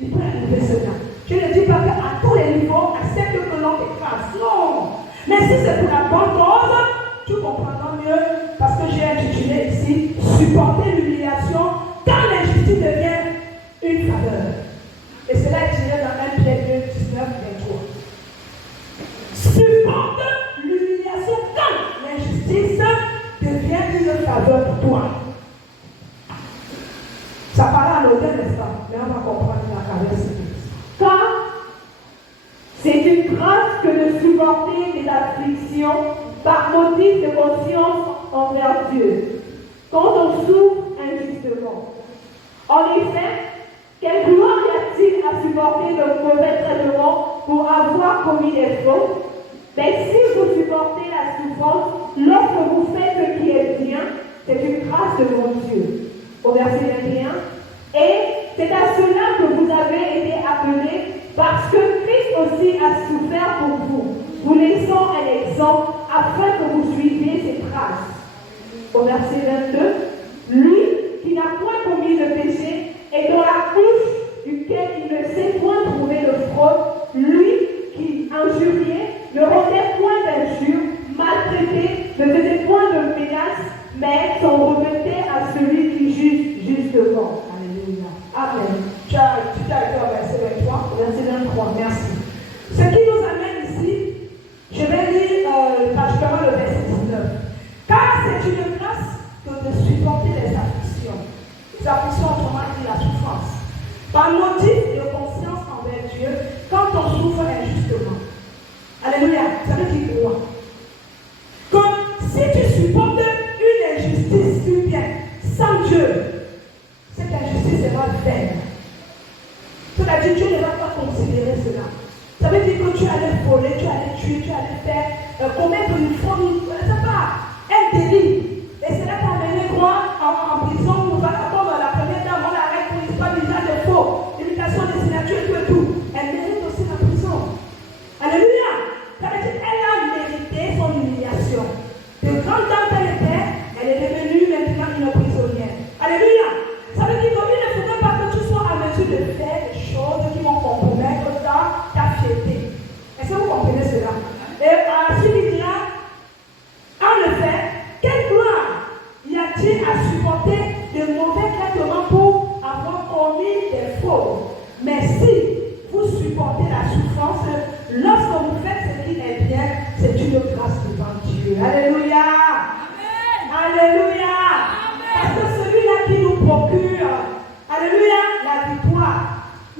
Il peut arriver cela. Je ne dis pas qu'à tous les niveaux, accepte que l'on t'écrase. Non. Mais si c'est pour la bonne cause, tu comprendras mieux parce que j'ai intitulé ici supporter l'humiliation quand l'injustice devient une faveur. Et cela est tiré dans 1 Pierre 2, 19, 23. Supporte l'humiliation quand l'injustice devient une faveur pour toi. Ça paraît à l'auteur, n'est-ce pas? Mais on va comprendre la carrière. Car c'est une grâce que de supporter les afflictions par motif de conscience envers Dieu, quand on souffre injustement. supporter le mauvais traitement pour avoir commis des fautes. Mais si vous supportez la souffrance, lorsque vous faites ce qui est bien, c'est une grâce de mon Dieu. Au verset 21. Et c'est à cela que vous avez été appelés, parce que Christ aussi a souffert pour vous, vous laissant un exemple afin que vous suiviez ses traces. Au verset 22, lui qui n'a point commis le péché et dans la bouche duquel il ne sait point trouver de fraude, lui qui injuriait, ne rendait point d'injures, maltraité, ne faisait point de menaces, mais s'en remettait à celui qui juge justement. Alléluia. Amen. Tu as été au verset 23. Verset 23, merci. Ce qui nous amène ici, je vais lire particulièrement le verset 19. Car c'est une grâce que de supporter les afflictions. Les afflictions, autrement dit la souffrance. Par motif de conscience envers Dieu, quand on souffre injustement. Alléluia. Ça veut dire quoi? Que si tu supportes une injustice, tu viens sans Dieu, cette injustice sera vaine. C'est-à-dire Dieu ne va pas considérer cela. Ça veut dire que tu allais voler, tu allais tuer, tu allais faire, commettre une faute, c'est pas un délit. Et cela t'a amené quoi en prison, ou comme la première dame, on l'arrête pour histoire d'usage de faux, imitation de signature et tout. Elle mérite aussi la prison. Alléluia. Ça veut dire qu'elle a mérité son humiliation. De grande dame qu'elle était, elle est devenue maintenant une prisonnière. Alléluia. Ça veut dire qu'il ne faudrait pas que tu sois à mesure de faire des choses qui vont compromettre ta fierté. Est-ce que vous comprenez cela? Et à la suite, il dira, en effet, quelle gloire y a-t-il à supporter de mauvais traitements pour avoir commis des fautes? Mais si vous supportez la souffrance, lorsque vous faites ce qui est bien, c'est une grâce devant Dieu. Alléluia. Amen. Alléluia. Amen. Parce que celui-là qui nous procure, alléluia, la victoire,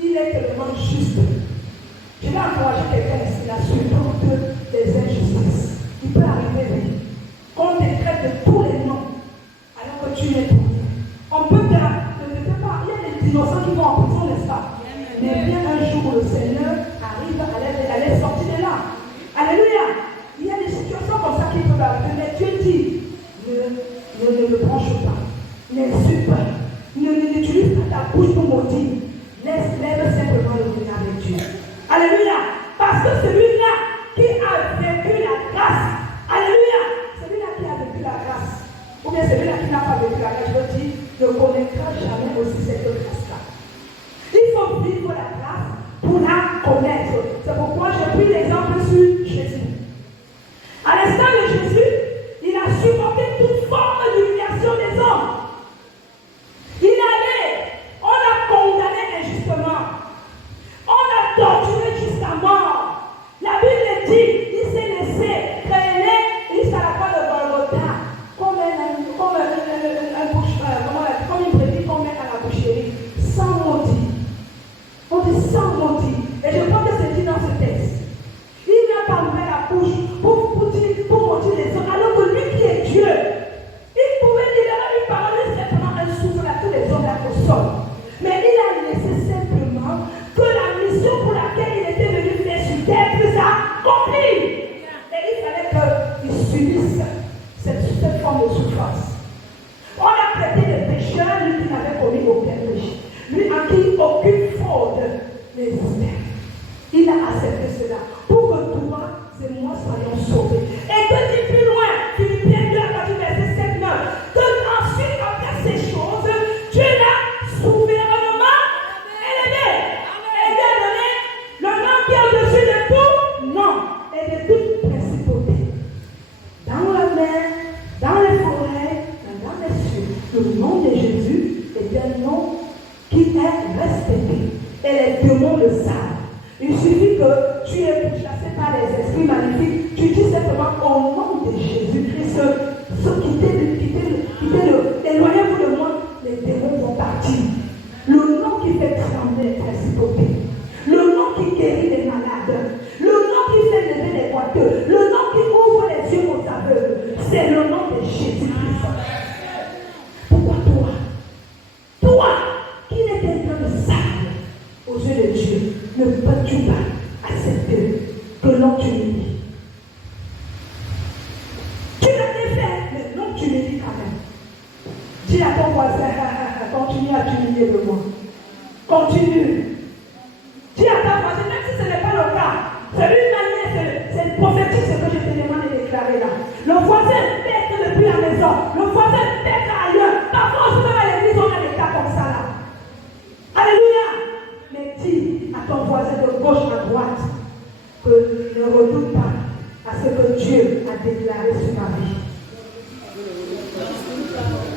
il est tellement juste. Je vais encourager quelqu'un ici là, supporte les injustices. Il peut arriver, oui, qu'on te traite de tous les noms, alors que tu n'es pour rien. On peut te pas, il y a des innocents qui vont en prison, n'est-ce pas? Mais bien un jour où le Seigneur arrive à les sortir de là. Alléluia. Il y a des situations comme ça qui peuvent arriver, mais Dieu dit, ne le branche pas, n'insulte pas, n'utilise pas ta bouche pour maudire. Lève simplement le regard avec Dieu. Alléluia. Parce que celui-là qui a vécu la grâce, alléluia, celui-là qui a vécu la grâce, ou bien celui-là qui n'a pas vécu la grâce, je veux dire, ne connaîtra jamais aussi cette grâce-là. Il faut vivre la grâce pour la connaître. C'est pourquoi j'ai pris l'exemple sur Jésus. À l'instant de Jésus, il a supporté toute forme d'humiliation des hommes. Il est allé, on l'a condamné injustement. On l'a torturé jusqu'à mort. La Bible dit, il s'est laissé traîner jusqu'à la croix de Golgotha, comme une brebis qu'on met à la boucherie, sans maudit. On dit sans maudit. Et je crois que c'est dit dans ce texte. Il n'a pas ouvert la bouche pour maudire les hommes, alors que lui qui est Dieu, il pouvait libérer une parole simplement un souffle à tous les hommes là au sol. Mais il a laissé simplement que la mission pour laquelle il était venu faire sur terre puisse accomplir. Et il fallait qu'il subisse cette forme de souffrance. On a traité les pécheurs, lui qui n'avait commis aucun péché. Lui en qui aucune faute n'existait. Il a accepté cela pour que toi et moi soyons sauvés. Et que dit plus loin, Philippiens 2 à partir du verset 7, 9, que ensuite, après ces choses, Dieu l'a souverainement élevé. Et lui a donné le nom qui est au-dessus de tout nom et de toute principauté. Dans la mer, dans les forêts, dans les cieux, le nom de Jésus est un nom qui est respecté. Et les démons le savent. Il suffit que tu es pourchassé par les esprits maléfiques, tu dis simplement au nom de Jésus-Christ, éloignez-vous de moi, les démons vont partir. Le nom qui fait trembler les principautés, le nom qui guérit les malades, le nom qui fait lever les boiteux, le nom qui ouvre les yeux aux aveugles, c'est le nom de Jésus-Christ. Pourquoi toi qui n'es quelqu'un de sale aux yeux de Dieu, ne ton voisin, continue à t'humilier de moi. Continue. Dis à ta voisine, même si ce n'est pas le cas, c'est une manière, c'est prophétique ce que je te demande de déclarer là. Le voisin pète depuis la maison, le voisin pète ailleurs. Parfois, on se met à l'église, on a des cas comme ça là. Alléluia. Mais dis à ton voisin de gauche à droite que ne redoute pas à ce que Dieu a déclaré sur ta vie.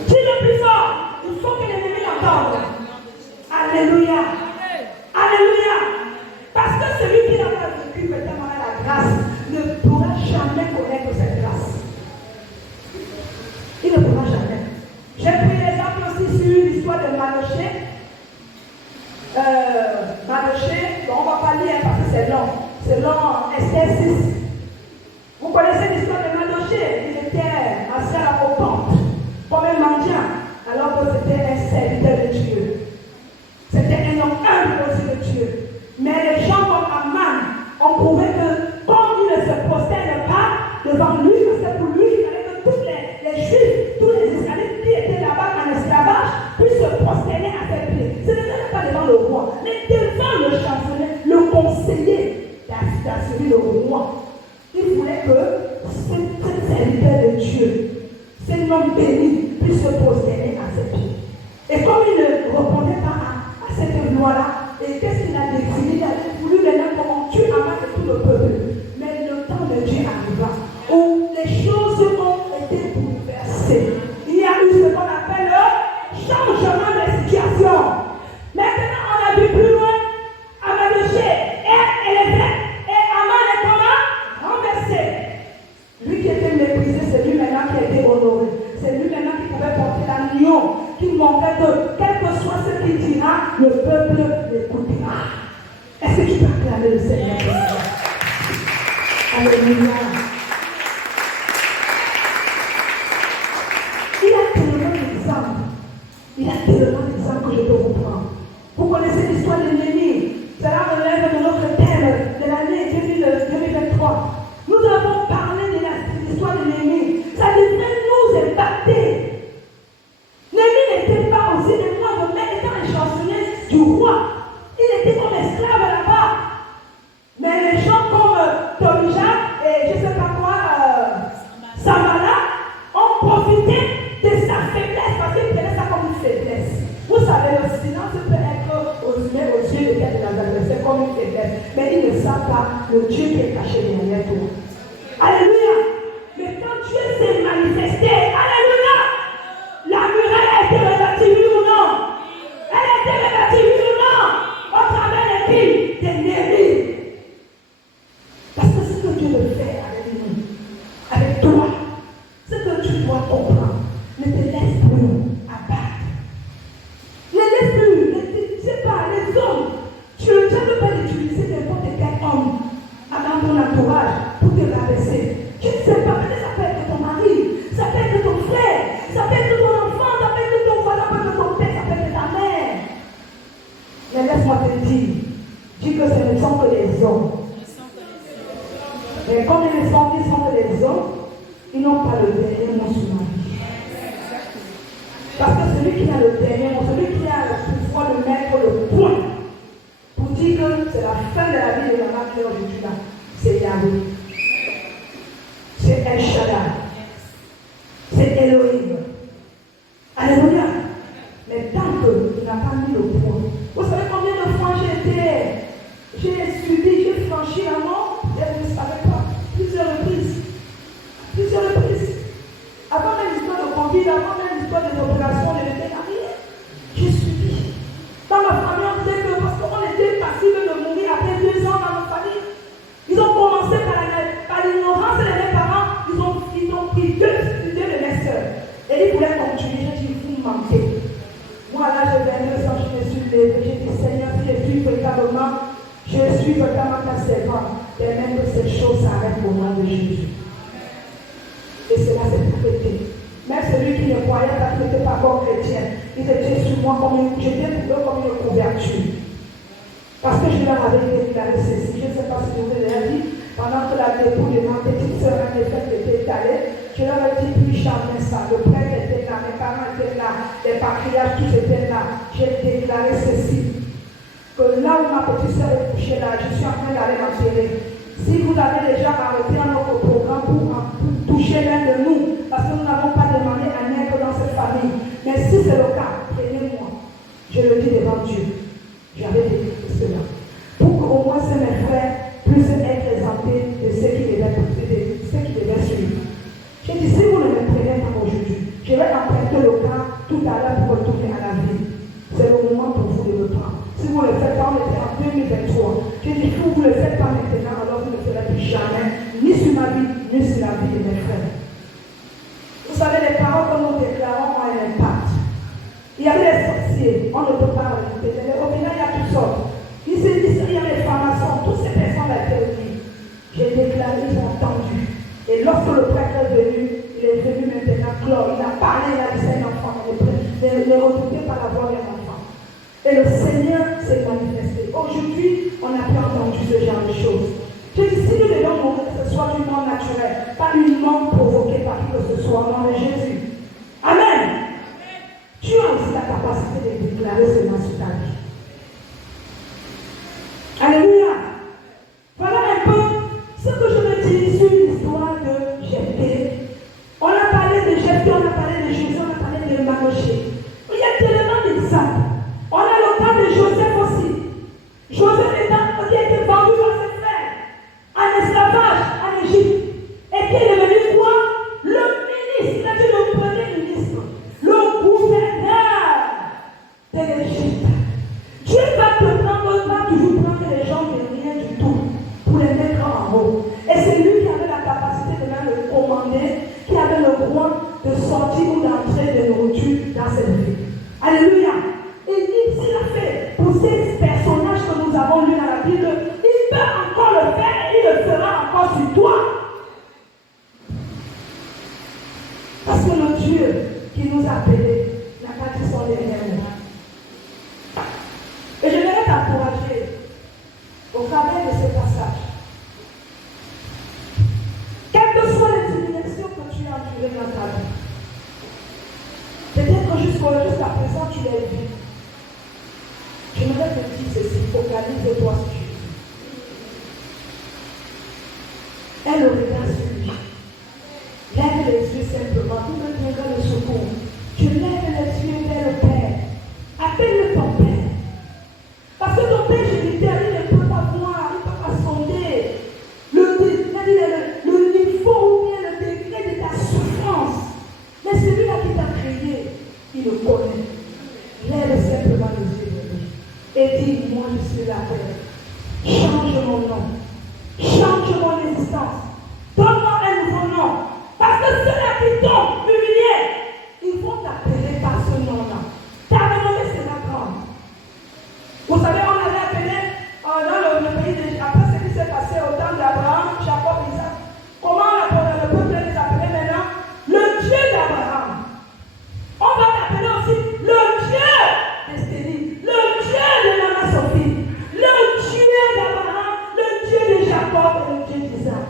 Dis le plus fort, il faut que l'ennemi l'entende. Alléluia. Alléluia. Parce que celui qui n'a pas vécu vraiment la grâce ne pourra jamais connaître cette grâce. Il ne pourra jamais. J'ai pris l'exemple aussi sur l'histoire de Manoché. Manoché, on ne va pas lire parce que c'est long. C'est long, Esther 6. Vous connaissez l'histoire de Manoché. Il était assis à la potente, comme un mendiant, alors que c'était un serviteur de Dieu. C'était un homme humble aussi de Dieu. Mais les gens comme Aman ont prouvé que comme il ne se prosterne pas devant lui, parce que pour lui, il fallait que tous les Juifs, tous les Israélites qui étaient là-bas en esclavage, puissent se prosterner à ses pieds. Ce n'était pas devant le roi, mais devant le chancelier, le conseiller d'assurer le roi. Il voulait que ce serviteur de Dieu, cet homme béni, puisse se prosterner à ses pieds. Et comme il ne répondait pas à cette loi-là, et qu'est-ce qu'il a décidé? Il a voulu maintenant comment Dieu amène tout le peuple. Mais le temps de Dieu arriva où les choses ont été bouleversées. Il y a eu ce qu'on appelle le changement de situation. Maintenant, on a vu plus loin Amanoché est élevé et Aman est comment? Renversé. Lui qui était méprisé, c'est lui maintenant qui a été honoré. C'est lui maintenant qui pouvait porter l'agneau, qui manquait de quel que soit ce qu'il dira, le peuple l'écoutera. Est-ce que tu peux acclamer le Seigneur? Alléluia. Il y a tellement d'exemples. Il y a tellement d'exemples que je peux reprendre. Vous connaissez l'histoire de Néhémie. Cela relève de notre thème de l'année 2023. Nous avons parlé de l'histoire de Néhémie. Ça devrait nous impacter. Néhémie n'était pas aussi de moi, mais étant un chancelier du roi. Il était comme esclave là-bas. Mais les gens comme Tobija et je ne sais pas quoi, Samala, ont profité de sa faiblesse parce qu'ils prenaient ça comme une faiblesse. Vous savez, le silence peut être aux yeux de quelqu'un de l'adversaire comme une faiblesse. Mais ils ne savent pas le Dieu qui est caché derrière toi. Alléluia. Mais quand Dieu s'est manifesté, alléluia, la muraille a été rebâtie, oui ou non? Elle a été rebâtie, oui ou non? Au travers de qui? De Néhémie. Parce que ce que Dieu veut faire avec nous, avec toi, ce que tu dois comprendre, ne te laisse plus abattre. Ne laisse plus, ne sais pas, les hommes. Tu ne peux pas utiliser n'importe quel homme dans ton entourage pour te rabaisser. Tu ne sais pas, peut-être ça peut être ton mari, ça peut être ton frère, ça peut être ton enfant, ça peut être ton voisin, ça peut être ton père, ça peut être ta mère. Mais laisse-moi te dire, dis que ce ne sont que les hommes. Mais comme ils ne sont que les hommes, ils n'ont pas le dernier mot sur ma vie. Parce que celui qui a le dernier mot, celui qui a le pouvoir de mettre le point pour dire que c'est la fin de la vie de la marque aujourd'hui là, c'est Yahweh. C'est El Shaddai. C'est Elohim. Alléluia. Mais tant que tu n'as pas mis le point, vous savez combien de fois j'ai subi, j'ai franchi la mort, et vous ne savez pas, plusieurs reprises. Plusieurs reprises. Avant même l'histoire de Covid, avant même l'histoire des opérations de vétérinaire, j'ai subi. Dans ma famille, on disait que parce qu'on était passible de mourir après 2 ans dans notre famille, ils ont commencé par l'ignorance de mes parents, ils ont pris deux de mes soeurs. Et ils voulaient continuer, j'ai dit, vous mentez. Moi là, je vais ans, je me suis levée, j'ai dit, Seigneur, si je suis véritablement ta servante, permets que ces choses s'arrêtent au nom de Jésus. Et cela s'est arrêté. Même celui qui ne croyait pas, qui n'était pas encore chrétien, il était sur moi j'étais pour eux comme une couverture. Parce que je leur avais déclaré ceci. Je ne sais pas si vous avez dit, pendant que la dépouille de ma petite soeur en effet était étalée, Je leur ai dit plus jamais ça. Le prêtre était là, mes parents étaient là, les patriarches tous étaient là. J'ai déclaré ceci. Que là où ma petite soeur est couchée là, je suis en train d'aller l'enterrer. Si vous avez déjà arrêté un autre programme pour toucher l'un de nous, parce que nous n'avons pas demandé un aide dans cette famille. Mais si c'est le cas, prenez-moi. Je le dis devant Dieu. J'avais déclaré cela. Pour qu'au moins mes frères puissent être exemptés de ce qui devait suivre. J'ai dit, si vous ne me prenez pas aujourd'hui, je vais emprunter le cas tout à l'heure pour retourner à la vie. C'est le moment pour vous de le prendre. Si vous ne le faites pas, on était en 2023. J'ai dit, si vous ne le faites pas maintenant, alors vous ne le ferez plus jamais, ni sur ma vie, ni sur la vie de mes frères. Vous savez, les paroles que nous déclarons ont un impact. Il y avait les sorciers, on ne peut pas rajouter. Au final, il y a toutes sortes. Ici, il y a les francs-maçons, toutes ces personnes étaient dit. J'ai déclaré, ils ont entendu. Et lorsque le prêtre est venu, il est venu maintenant clore. Il a parlé, il a dit c'est un enfant. Ne redoutez pas la voix d'un enfant. Et le Seigneur s'est manifesté. Aujourd'hui, on n'a pas entendu ce genre de choses. Je dis, si nous devons mourir, que ce soit d'une mort naturelle, pas une mort provoquée par qui que ce soit, au nom de Jésus. Amen. Tu as aussi la capacité de déclarer cela sur ta vie. Alléluia. Voilà un peu ce que je me dis sur l'histoire de Jephthé. On a parlé de Jephthé, on a parlé de Jésus, on a parlé de Manoché. Il y a tellement d'exemples. On a le cas de Joseph aussi. Joseph qui a été vendu par ses frères en esclavage en Égypte. Et qui est devenu quoi? Le ministre, il a dit le premier ministre, le gouverneur de l'Égypte. Dieu va toujours prendre les gens de rien du tout pour les mettre en haut. Et c'est lui qui avait la capacité de même le commander, qui avait le droit de sortir ou d'entrer de nourriture dans cette vie. Alléluia. Et s'il a fait pour ces personnages que nous avons lus dans la Bible, il peut encore le faire et il le fera encore sur toi. Parce que le Dieu qui nous a appelés n'a pas dit son dernier mot. Et je voudrais t'encourager au travers de ce passage. Quelles que soient les humiliations que tu as endurées dans ta vie, peut-être jusqu'à présent tu l'as vu. J'aimerais te dire ceci, focalise-toi sur Jésus. Elle le regarde sur lui. Lève les yeux simplement, tout le degré de secours. Tu lèves les yeux vers le Père. Appelle-le ton Père. Parce que ton Père géniteur, il ne peut pas voir, il ne peut pas sonder le niveau ou bien le degré de ta souffrance. Mais celui-là qui t'a créé, il le connaît. Lève simplement les yeux vers lui. Et dis, moi je suis la terre. Change mon nom. Change mon existence. Donne-moi un nouveau nom. Parce que ceux-là qui t'ont humilié, ils vont t'appeler par ce nom-là. Ta renommée sera grande. Vous savez, on avait appelé dans le pays de... Après ce qui s'est passé au temps d'Abraham, Jacob, Isaac. Comment le peuple les appelait maintenant? Le Dieu d'Abraham. On va t'appeler aussi le Dieu d'Esthélie, le Dieu de Mama Sophie, le Dieu d'Abraham, le Dieu de Jacob et le Dieu d'Isaac.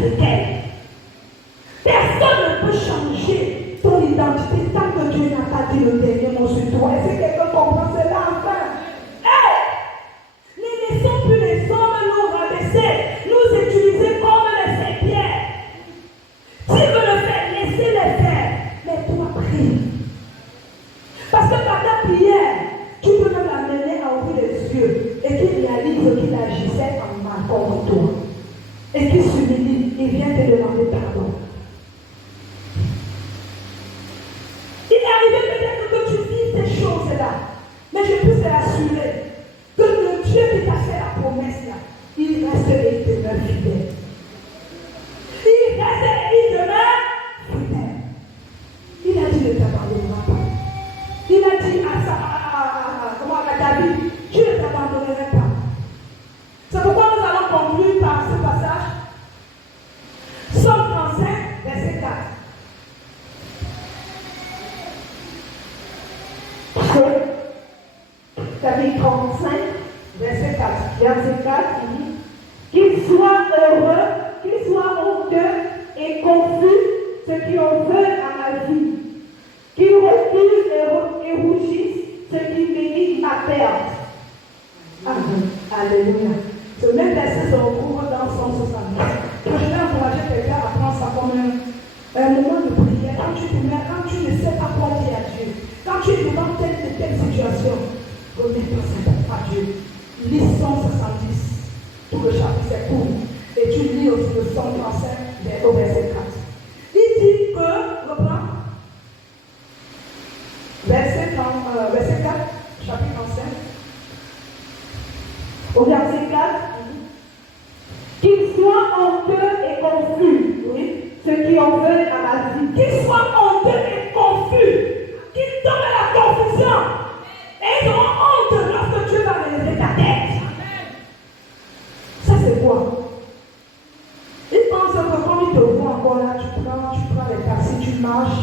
avec elle. Personne ne peut changer ton identité tant que Dieu n'a pas dit le dernier mot sur toi. Est-ce que quelqu'un comprend cela enfin? Hey! Ne laissons plus les hommes nous rabaisser, nous utiliser comme les saint-pierres. Tu veux le faire, laissez-les faire. Mais toi, prie. Parce que par ta prière, tu peux même l'amener à ouvrir les yeux et qu'il réalise qu'il agissait en mal contre toi. Et qu'il s'humilie, il vient te demander pardon. Il est arrivé peut-être que tu vis ces choses-là, mais je peux te rassurer que le Dieu qui t'a fait la promesse là, il reste et il demeure fidèle. Il reste et il demeure fidèle. Il a dit ne t'abandonnera pas. Il a dit à David, je ne t'abandonnerai pas. C'est pourquoi nous allons conclure par ce passage. Psaume 35, verset 4. Chapitre 35, Verset 4. verset 4, il dit qu'il soit heureux, qu'il soit honteux et confus ceux qui ont veulent à ma vie, qu'ils reculent et rougissent ceux qui méditent ma perte. Amen. Alléluia. Ce même verset se retrouve dans Psaume 70. Je vais encourager quelqu'un à prendre ça comme un moment de prière. Quand tu ne sais pas quoi dire à Dieu, quand tu es devant telle situation, remets-toi simplement à Dieu. Lis Psaume 70, tout le chapitre est court. Et tu lis aussi le Psaume 35, au verset 4. Il dit que, reprends, verset 4, chapitre 35. Au verset 4, qu'ils soient honteux et confus, Oui. ceux qui en veulent à ma vie. Qu'ils soient honteux et confus, qu'ils tombent à la confusion. Et ils auront honte lorsque Dieu va relever ta tête. Ça c'est quoi? Ils pensent que comme ils te voient encore là, tu prends les taxis, tu marches,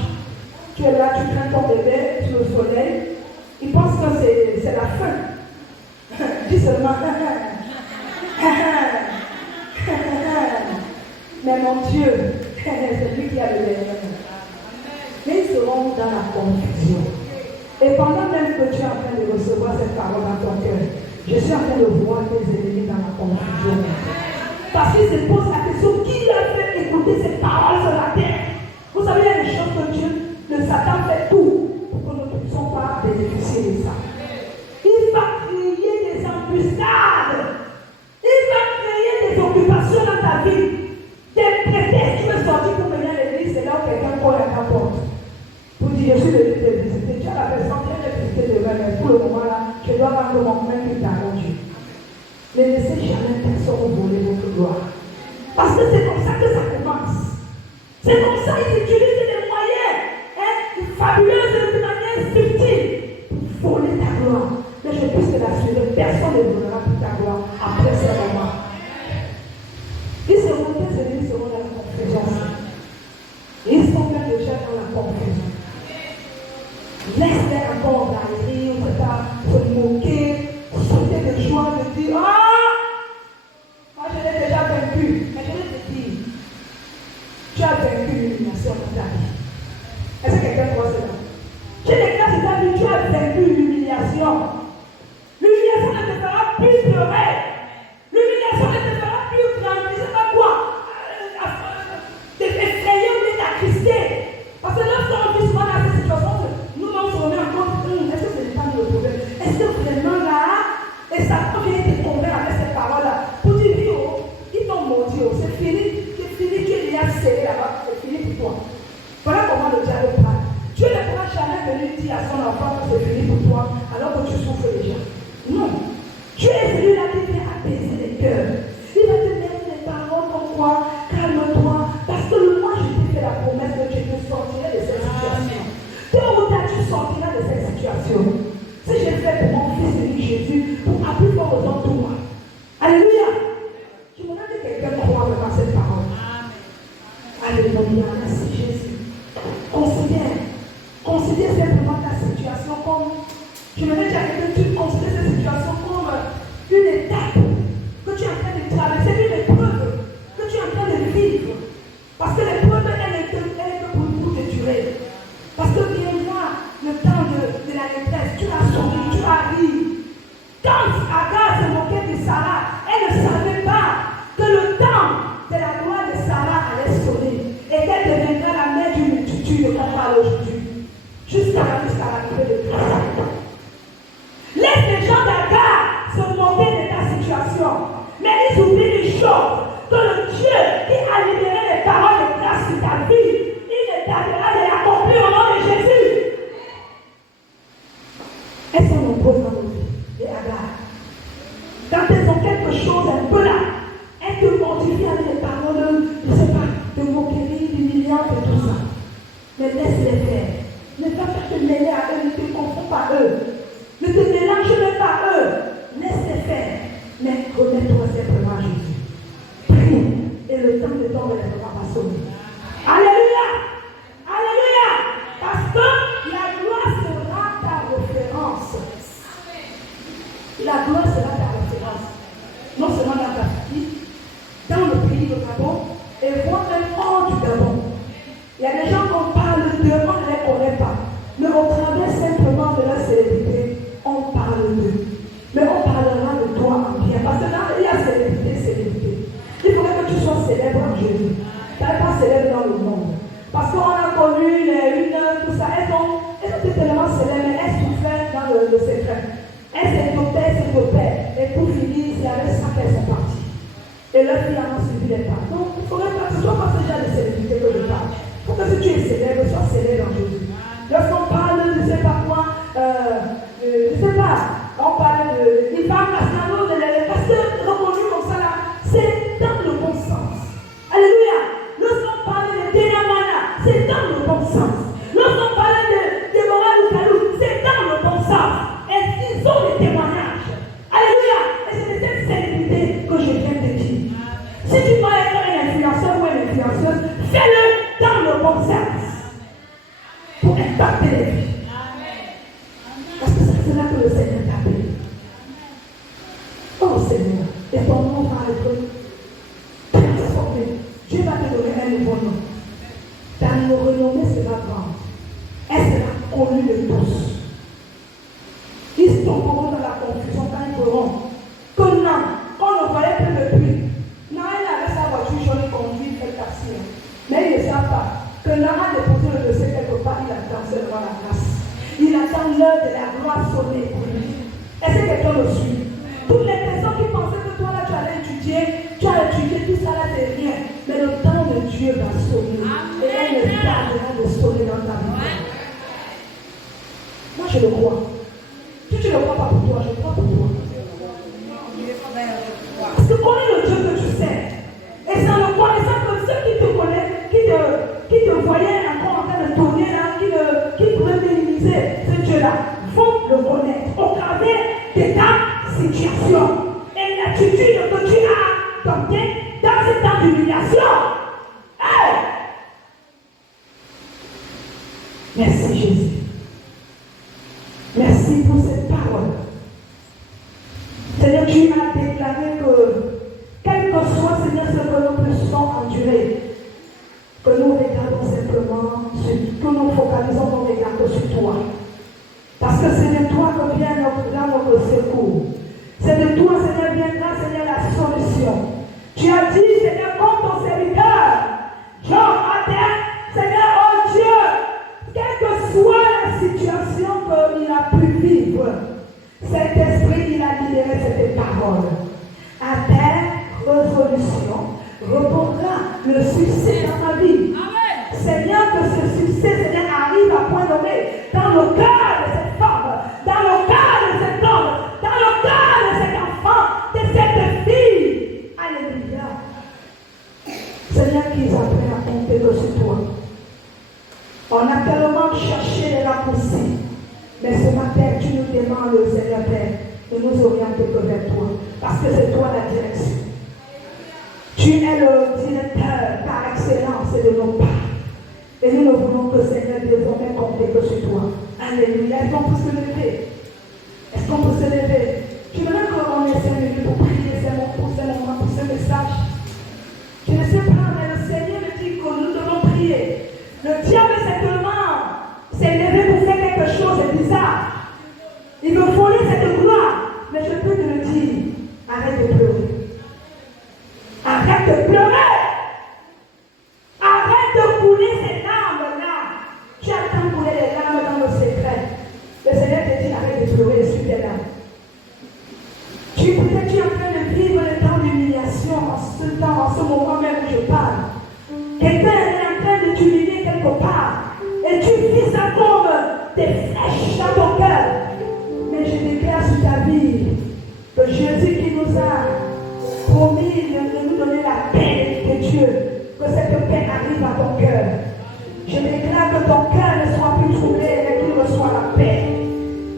tu es là, tu traînes ton bébé sur le soleil. Ils pensent que c'est la fin. Dis seulement, mais mon Dieu, c'est lui qui a le dernier. Mais ils seront dans la confusion. Et pendant même que tu es en train de recevoir cette parole dans ton cœur, je suis en train de voir tes ennemis dans la confusion. Parce qu'ils se posent la question, qui a fait écouter cette parole sur la terre? Vous savez, il y a des choses que Dieu, le Satan fait tout pour que nous ne puissions pas bénéficier de ça. Il va créer des embuscades. Il va créer des occupations dans ta vie. Des prétextes. Tu veux sortir pour venir à l'église, c'est là où quelqu'un cogne à ta porte. Pour dire, je suis venu te visiter. Tu as la personne qui vient te visiter demain, mais pour le moment là, je dois rendre mon main qui t'a rendu. Ne laissez jamais personne voler votre gloire. Parce que c'est comme ça que ça commence. C'est comme ça qu'ils utilisent des moyens fabuleux de manière subtile pour voler ta gloire. Mais je puisse te l'assurer, personne ne volera plus ta gloire après ce moment. Ils seront tes ennemis, seront dans la confusion. Ils sont même déjà dans la confusion. Laisse-les encore rire, se moquer, sauter de joie, de dire moi je l'ai déjà vaincu. Mais je vais te dire, tu as vaincu l'illumination dans ta vie. Est-ce que quelqu'un croit cela? Je déclare sur ta vie, tu as vaincu l'humiliation. L'humiliation ne te fera plus pleurer. L'humiliation ne te fera plus grandir. Je ne sais pas quoi. T'effrayer ou t'attrister. Parce que lorsqu'on vit souvent dans cette situation, nous-mêmes on se remet en compte. Est-ce que ce n'est pas notre problème? Est-ce que vraiment là, et Satan vient te convaincre avec cette parole-là pour dire, ils t'ont maudit, c'est fini, tu es déjà serré là-bas, c'est fini pour toi. Voilà comment le diable parle. Dieu ne pourra jamais venir dire à son enfant que c'est fini pour toi alors que tu souffres déjà. Non. Dieu est celui-là qui vient apaiser les cœurs. Il va te mettre des paroles comme quoi, calme-toi, parce que moi je t'ai fait la promesse que tu te sortirais de cette situation. Tôt ou tard tu sortiras de cette situation. Si j'ai fait pour mon fils unique Jésus, pour à plus fort autant de moi. Alléluia. Je me demande que quelqu'un croit vraiment cette parole. Alléluia. Merci Jésus. Considère simplement ta situation comme Parce que l'épreuve, elle est que pour te tuer. Parce que viendra le temps de la détresse, tu as souri, tu as ri. Quand Agar se moquait de Sarah, elle ne savait pas que le temps de la gloire de Sarah allait sonner et qu'elle deviendra la mère d'une multitude qu'on parle aujourd'hui. Jusqu'à l'arrivée de Christ. Laisse les gens d'Agar se moquer de ta situation. Mais ils oublient une chose, que le Dieu qui a libéré les paroles de grâce sur ta vie, il est tardera de l'accomplir au nom de Jésus. Elles sont nombreuses dans nos vies, les Agar. Quand elles ont quelque chose un peu là, elles te mortifient avec des paroles, je ne sais pas, de moquerie, d'humiliante et tout ça. Mais laisse-les faire. Ne va pas te mêler à eux, ne te confonds pas à eux. Ne te mélange même pas à eux. Laisse-les faire. Mais remets-toi simplement à Jésus. Prie. Et le temps de ton relèvement va sonner. Alléluia. Alléluia. Parce que la gloire sera ta référence. La gloire sera ta référence. Non seulement dans ta vie, dans le pays du Gabon, et moi même hors du Gabon. Il y a des gens qu'on parle d'eux, on ne les connaît pas. Mais au travers simplement de leur célébrité, on parle d'eux. Mais on parlera de toi en bien. Parce que il y a célébrité. Il faudrait que tu sois célèbre en Jésus. Tu n'es pas célèbre dans le monde. Parce qu'on a connu les une, tout ça. Elles étaient tellement célèbres, mais elles souffraient dans le secret. Elles s'étopaient. Et pour finir, c'est avec ça qu'elles sont parties. Et leurs filles en ont suivi les pas. Donc, il faudrait que ce soit pas ce genre de célébrité que je parle. Pour que si tu es célèbre, sois célèbre en Jésus. Lorsqu'on parle de je ne sais pas quoi, je ne sais pas, on parle de. Il parle de l'élève, parce que reconnu comme ça là, c'est dans le bon sens. Alléluia. Lorsqu'on parle de Dénamana, c'est dans le bon sens. Lorsqu'on parle de Déborah ou Kalou, c'est dans le bon sens. Et ils ont des témoignages. Alléluia. Et c'est de cette célébrité que je viens de dire. Si tu dois être un influenceur ou une influenceuse, fais-le dans le bon sens. Pour impacter les vies. Parce que c'est là que le Seigneur t'a appelé. Oh Seigneur, et ton nom va être transformé. Dieu va te donner un nouveau nom. Ta renommée sera grande. Elle sera connue de tous. Ils tomberont dans la confusion quand ils verront que non, qu'on ne voyait plus le puits. Non, il avait sa voiture jaune conduite, fait taxi. Mais ils ne savent pas que l'homme a déposé le dossier quelque part, il attend seulement la grâce. Il attend l'heure de la gloire sonner pour lui. Est-ce que quelqu'un le suit? Toutes les personnes qui pensaient que toi là tu allais étudier, tu as étudié, tout ça là c'est rien. Mais le temps de Dieu va sonner. Et elle ne tardera de sonner dans ta vie. Moi je le crois. Si tu ne le crois pas pour toi, je crois pour toi. Parce que connais le Dieu que tu sais. Et c'est en le connaissant que ceux qui te connaissent, qui te voyaient encore en train de tourner là, qui pouvaient minimiser ce Dieu-là, vont le connaître au travers de ta situation. Et l'attitude que tu as adoptée dans ce temps d'humiliation. Hey! Merci Jésus. Merci pour cette parole. Seigneur, tu as déclaré que quel que soit, Seigneur, ce que nous puissions endurer, que nous regardons simplement, que nous focalisons nos regards sur toi. Parce que c'est de toi que vient notre secours. C'est de toi, Seigneur, viendra, Seigneur, la solution. Tu as dit, Seigneur, comme ton serviteur, Jean matin, Seigneur, oh Dieu, quelle que soit la situation qu'il a pu vivre, cet esprit, il a libéré cette parole. À ta résolution, répondra le succès dans ma vie. Amen. Seigneur, que ce succès, Seigneur, arrive à point nommé dans le cœur de cette femme, dans le cœur de cet homme, dans le cœur de cet enfant, de cette fille. Alléluia. Seigneur, qu'ils apprennent à compter que sur toi. On a tellement cherché les raccourcis. Mais ce matin, tu nous demandes, Seigneur Père, de nous orienter que vers toi. Parce que c'est toi la direction. Tu es le directeur par excellence de nos pas. Et nous ne voulons que, Seigneur, désormais compter que sur toi. Alléluia. Est-ce qu'on peut se lever? Est-ce qu'on peut se lever? Je voudrais qu'on ait 5 minutes pour prier pour ce moment, pour ce message. Je ne sais pas, mais le Seigneur me dit que couler ces larmes-là. Tu attends couler les larmes dans le secret. Le Seigneur te dit, arrête de pleurer, essuie tes larmes. Peut-être tu es en train de vivre le temps d'humiliation en ce moment même où je parle. Quelqu'un est en train de t'humilier quelque part. Et tu vis ça comme des flèches dans ton cœur. Mais je déclare sur ta vie que Jésus qui nous a promis de nous donner la paix de Dieu, que cette paix arrive à ton cœur. Je déclare que ton cœur ne soit plus troublé, mais qu'il reçoit la paix.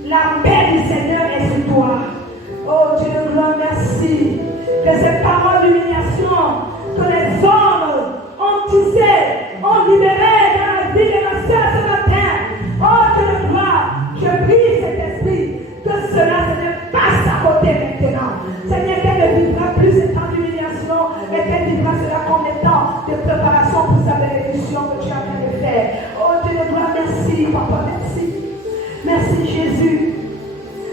La paix du Seigneur est sur toi. Oh Dieu de gloire, merci. Que ces paroles d'humiliation que les hommes ont tissées, ont libérées dans la vie de ma soeur ce matin. Oh Dieu de gloire, je prie cet esprit que cela se passe à côté maintenant. Seigneur, qu'elle ne vivra plus ce temps d'humiliation, mais qu'elle vivra cela comme des temps de préparation pour sa bénédiction que tu as train de faire. Oh Dieu de gloire, merci, Papa, merci. Merci Jésus.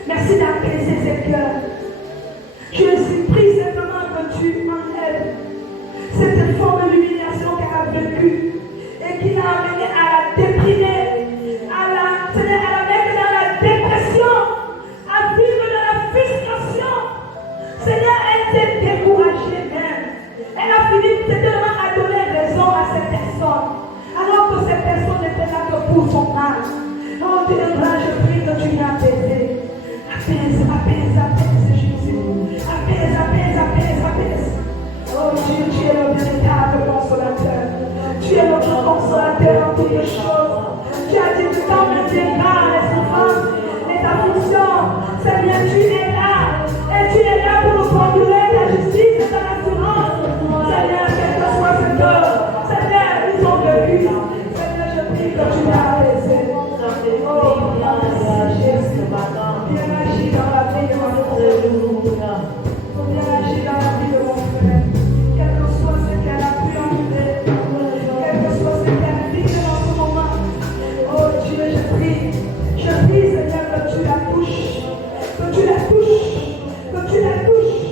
Merci d'apaiser ses cœurs. Je supplie simplement que tu enlèves cette forme d'humiliation qu'elle a vécue et qui l'a amenée à la déprimer, à la mettre dans la dépression, à vivre dans la frustration. Seigneur, elle s'est découragée même. Elle a fini tellement à donner raison à cette personne, alors que cette personne n'était là que pour son mal. Oh Dieu de gloire, je prie que tu viens apaiser. Apaise, apaise, apaise, Jésus. Apaise, apaise, apaise, apaise. Oh Dieu, tu es le véritable consolateur. Tu es notre consolateur en toutes les choses. Tu as dit que dans mes égards, les souffrances, les afflictions, Seigneur, tu es là. Et tu es là pour nous conduire ta justice et ta assurance. Seigneur, quel que soit ce que, Seigneur, ils ont vécu. Seigneur, je prie que tu viens apaiser. Oh, merci Jésus. Viens agir dans la vie de mon frère. Viens agir dans la vie de mon frère. Quel que soit ce qu'elle a pu enlever, quel que soit ce qu'elle vit dans ce moment. Oh Dieu, je prie, Seigneur, que tu la touches, que tu la touches, que tu la touches,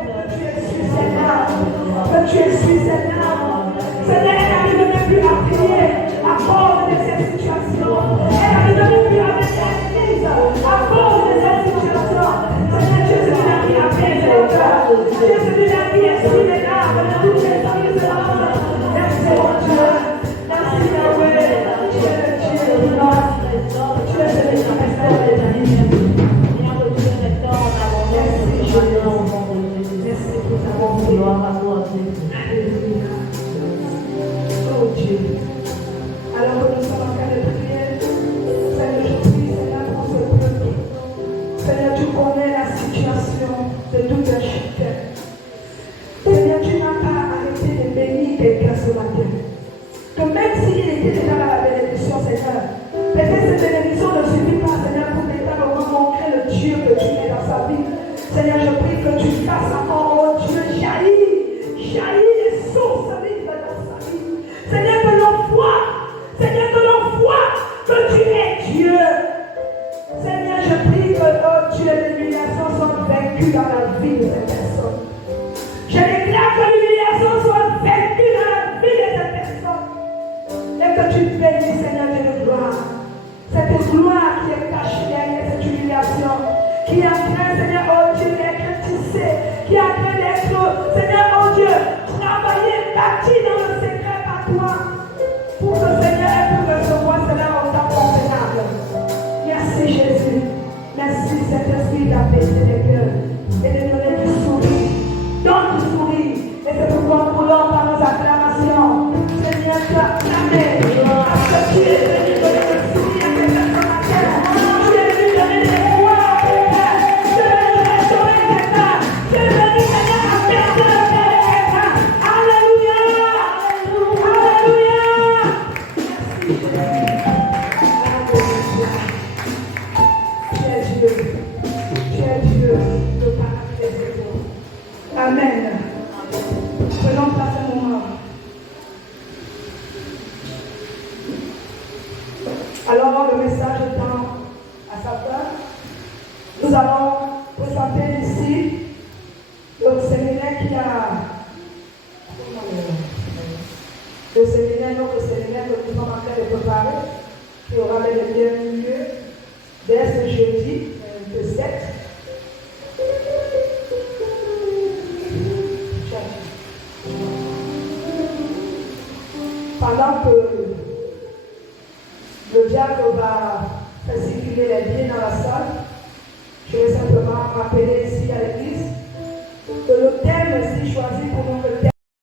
et que tu essuies ses larmes, que tu essuies ses larmes. Seigneur, elle n'arrive même plus à prier à cause de cette situation. Elle n'arrive même plus à mettre l'église à cause de cette situation. Seigneur, tu es celui-là qui apaise le cœur. Tu es celui-là qui essuie les larmes de toutes les familles de la mort. Merci mon Dieu. Merci Yahweh. Tu es le Dieu de gloire. Tu es celui qui restaure les amis. Merci Jésus. Merci pour ta bonté. Alléluia. Oh Dieu. Alors que nous sommes en train de prier, Seigneur, je prie, Seigneur, pour ce peuple. Seigneur, tu connais la situation de tout un chacun. Seigneur, tu n'as pas arrêté de bénir quelqu'un ce matin. Que même s'il était déjà dans la bénédiction, Seigneur, peut-être cette bénédiction ne suffit pas, Seigneur, pour véritablement montrer le Dieu que tu es dans sa vie. Seigneur, je prie que tu fasses encore, oh Dieu, jaillir les sources vives dans sa vie. Seigneur, que l'on voit, Seigneur, que l'on voit que tu es Dieu. Seigneur, je prie que, oh Dieu, l'humiliation soit vaincue dans la vie de cette personne. Je déclare que l'humiliation soit vaincue dans la vie de cette personne. Et que tu bénisses, Seigneur, de gloire. Cette gloire qui est cachée derrière cette humiliation, qui est en train, Seigneur, oh Dieu, d'être tissée, qui est en train d'être, Seigneur, oh Dieu, travaillée, bâtie dans le secret par toi, pour que, Seigneur, elle puisse recevoir cela en temps convenable. Merci, Jésus. Merci, Saint-Esprit, d'apaiser les cœurs et de donner du sourire. Donne du sourire. Et c'est pourquoi nous voulons par nos acclamations, Seigneur, t'acclamer. Parce que tu es venu donner le sourire à cette personne à terre. Tu es venu donner l'espoir à quelqu'un. Tu es venu restaurer quelqu'un. Tu es venu, Seigneur, apaiser le cœur de quelqu'un. Alléluia. Alléluia. Merci, Jésus. Tu es Dieu de paraclet. Amen. Prenons place un moment. Alors, le message étant à sa fin, nous allons présenter ici le séminaire qui a. Le séminaire, notre séminaire que nous sommes en train de préparer, qui aura bien lieu dès ce jeudi, le 7. Pendant que le diable va faire circuler les biens dans la salle, je vais simplement rappeler ici à l'église que le thème ici choisi pour nous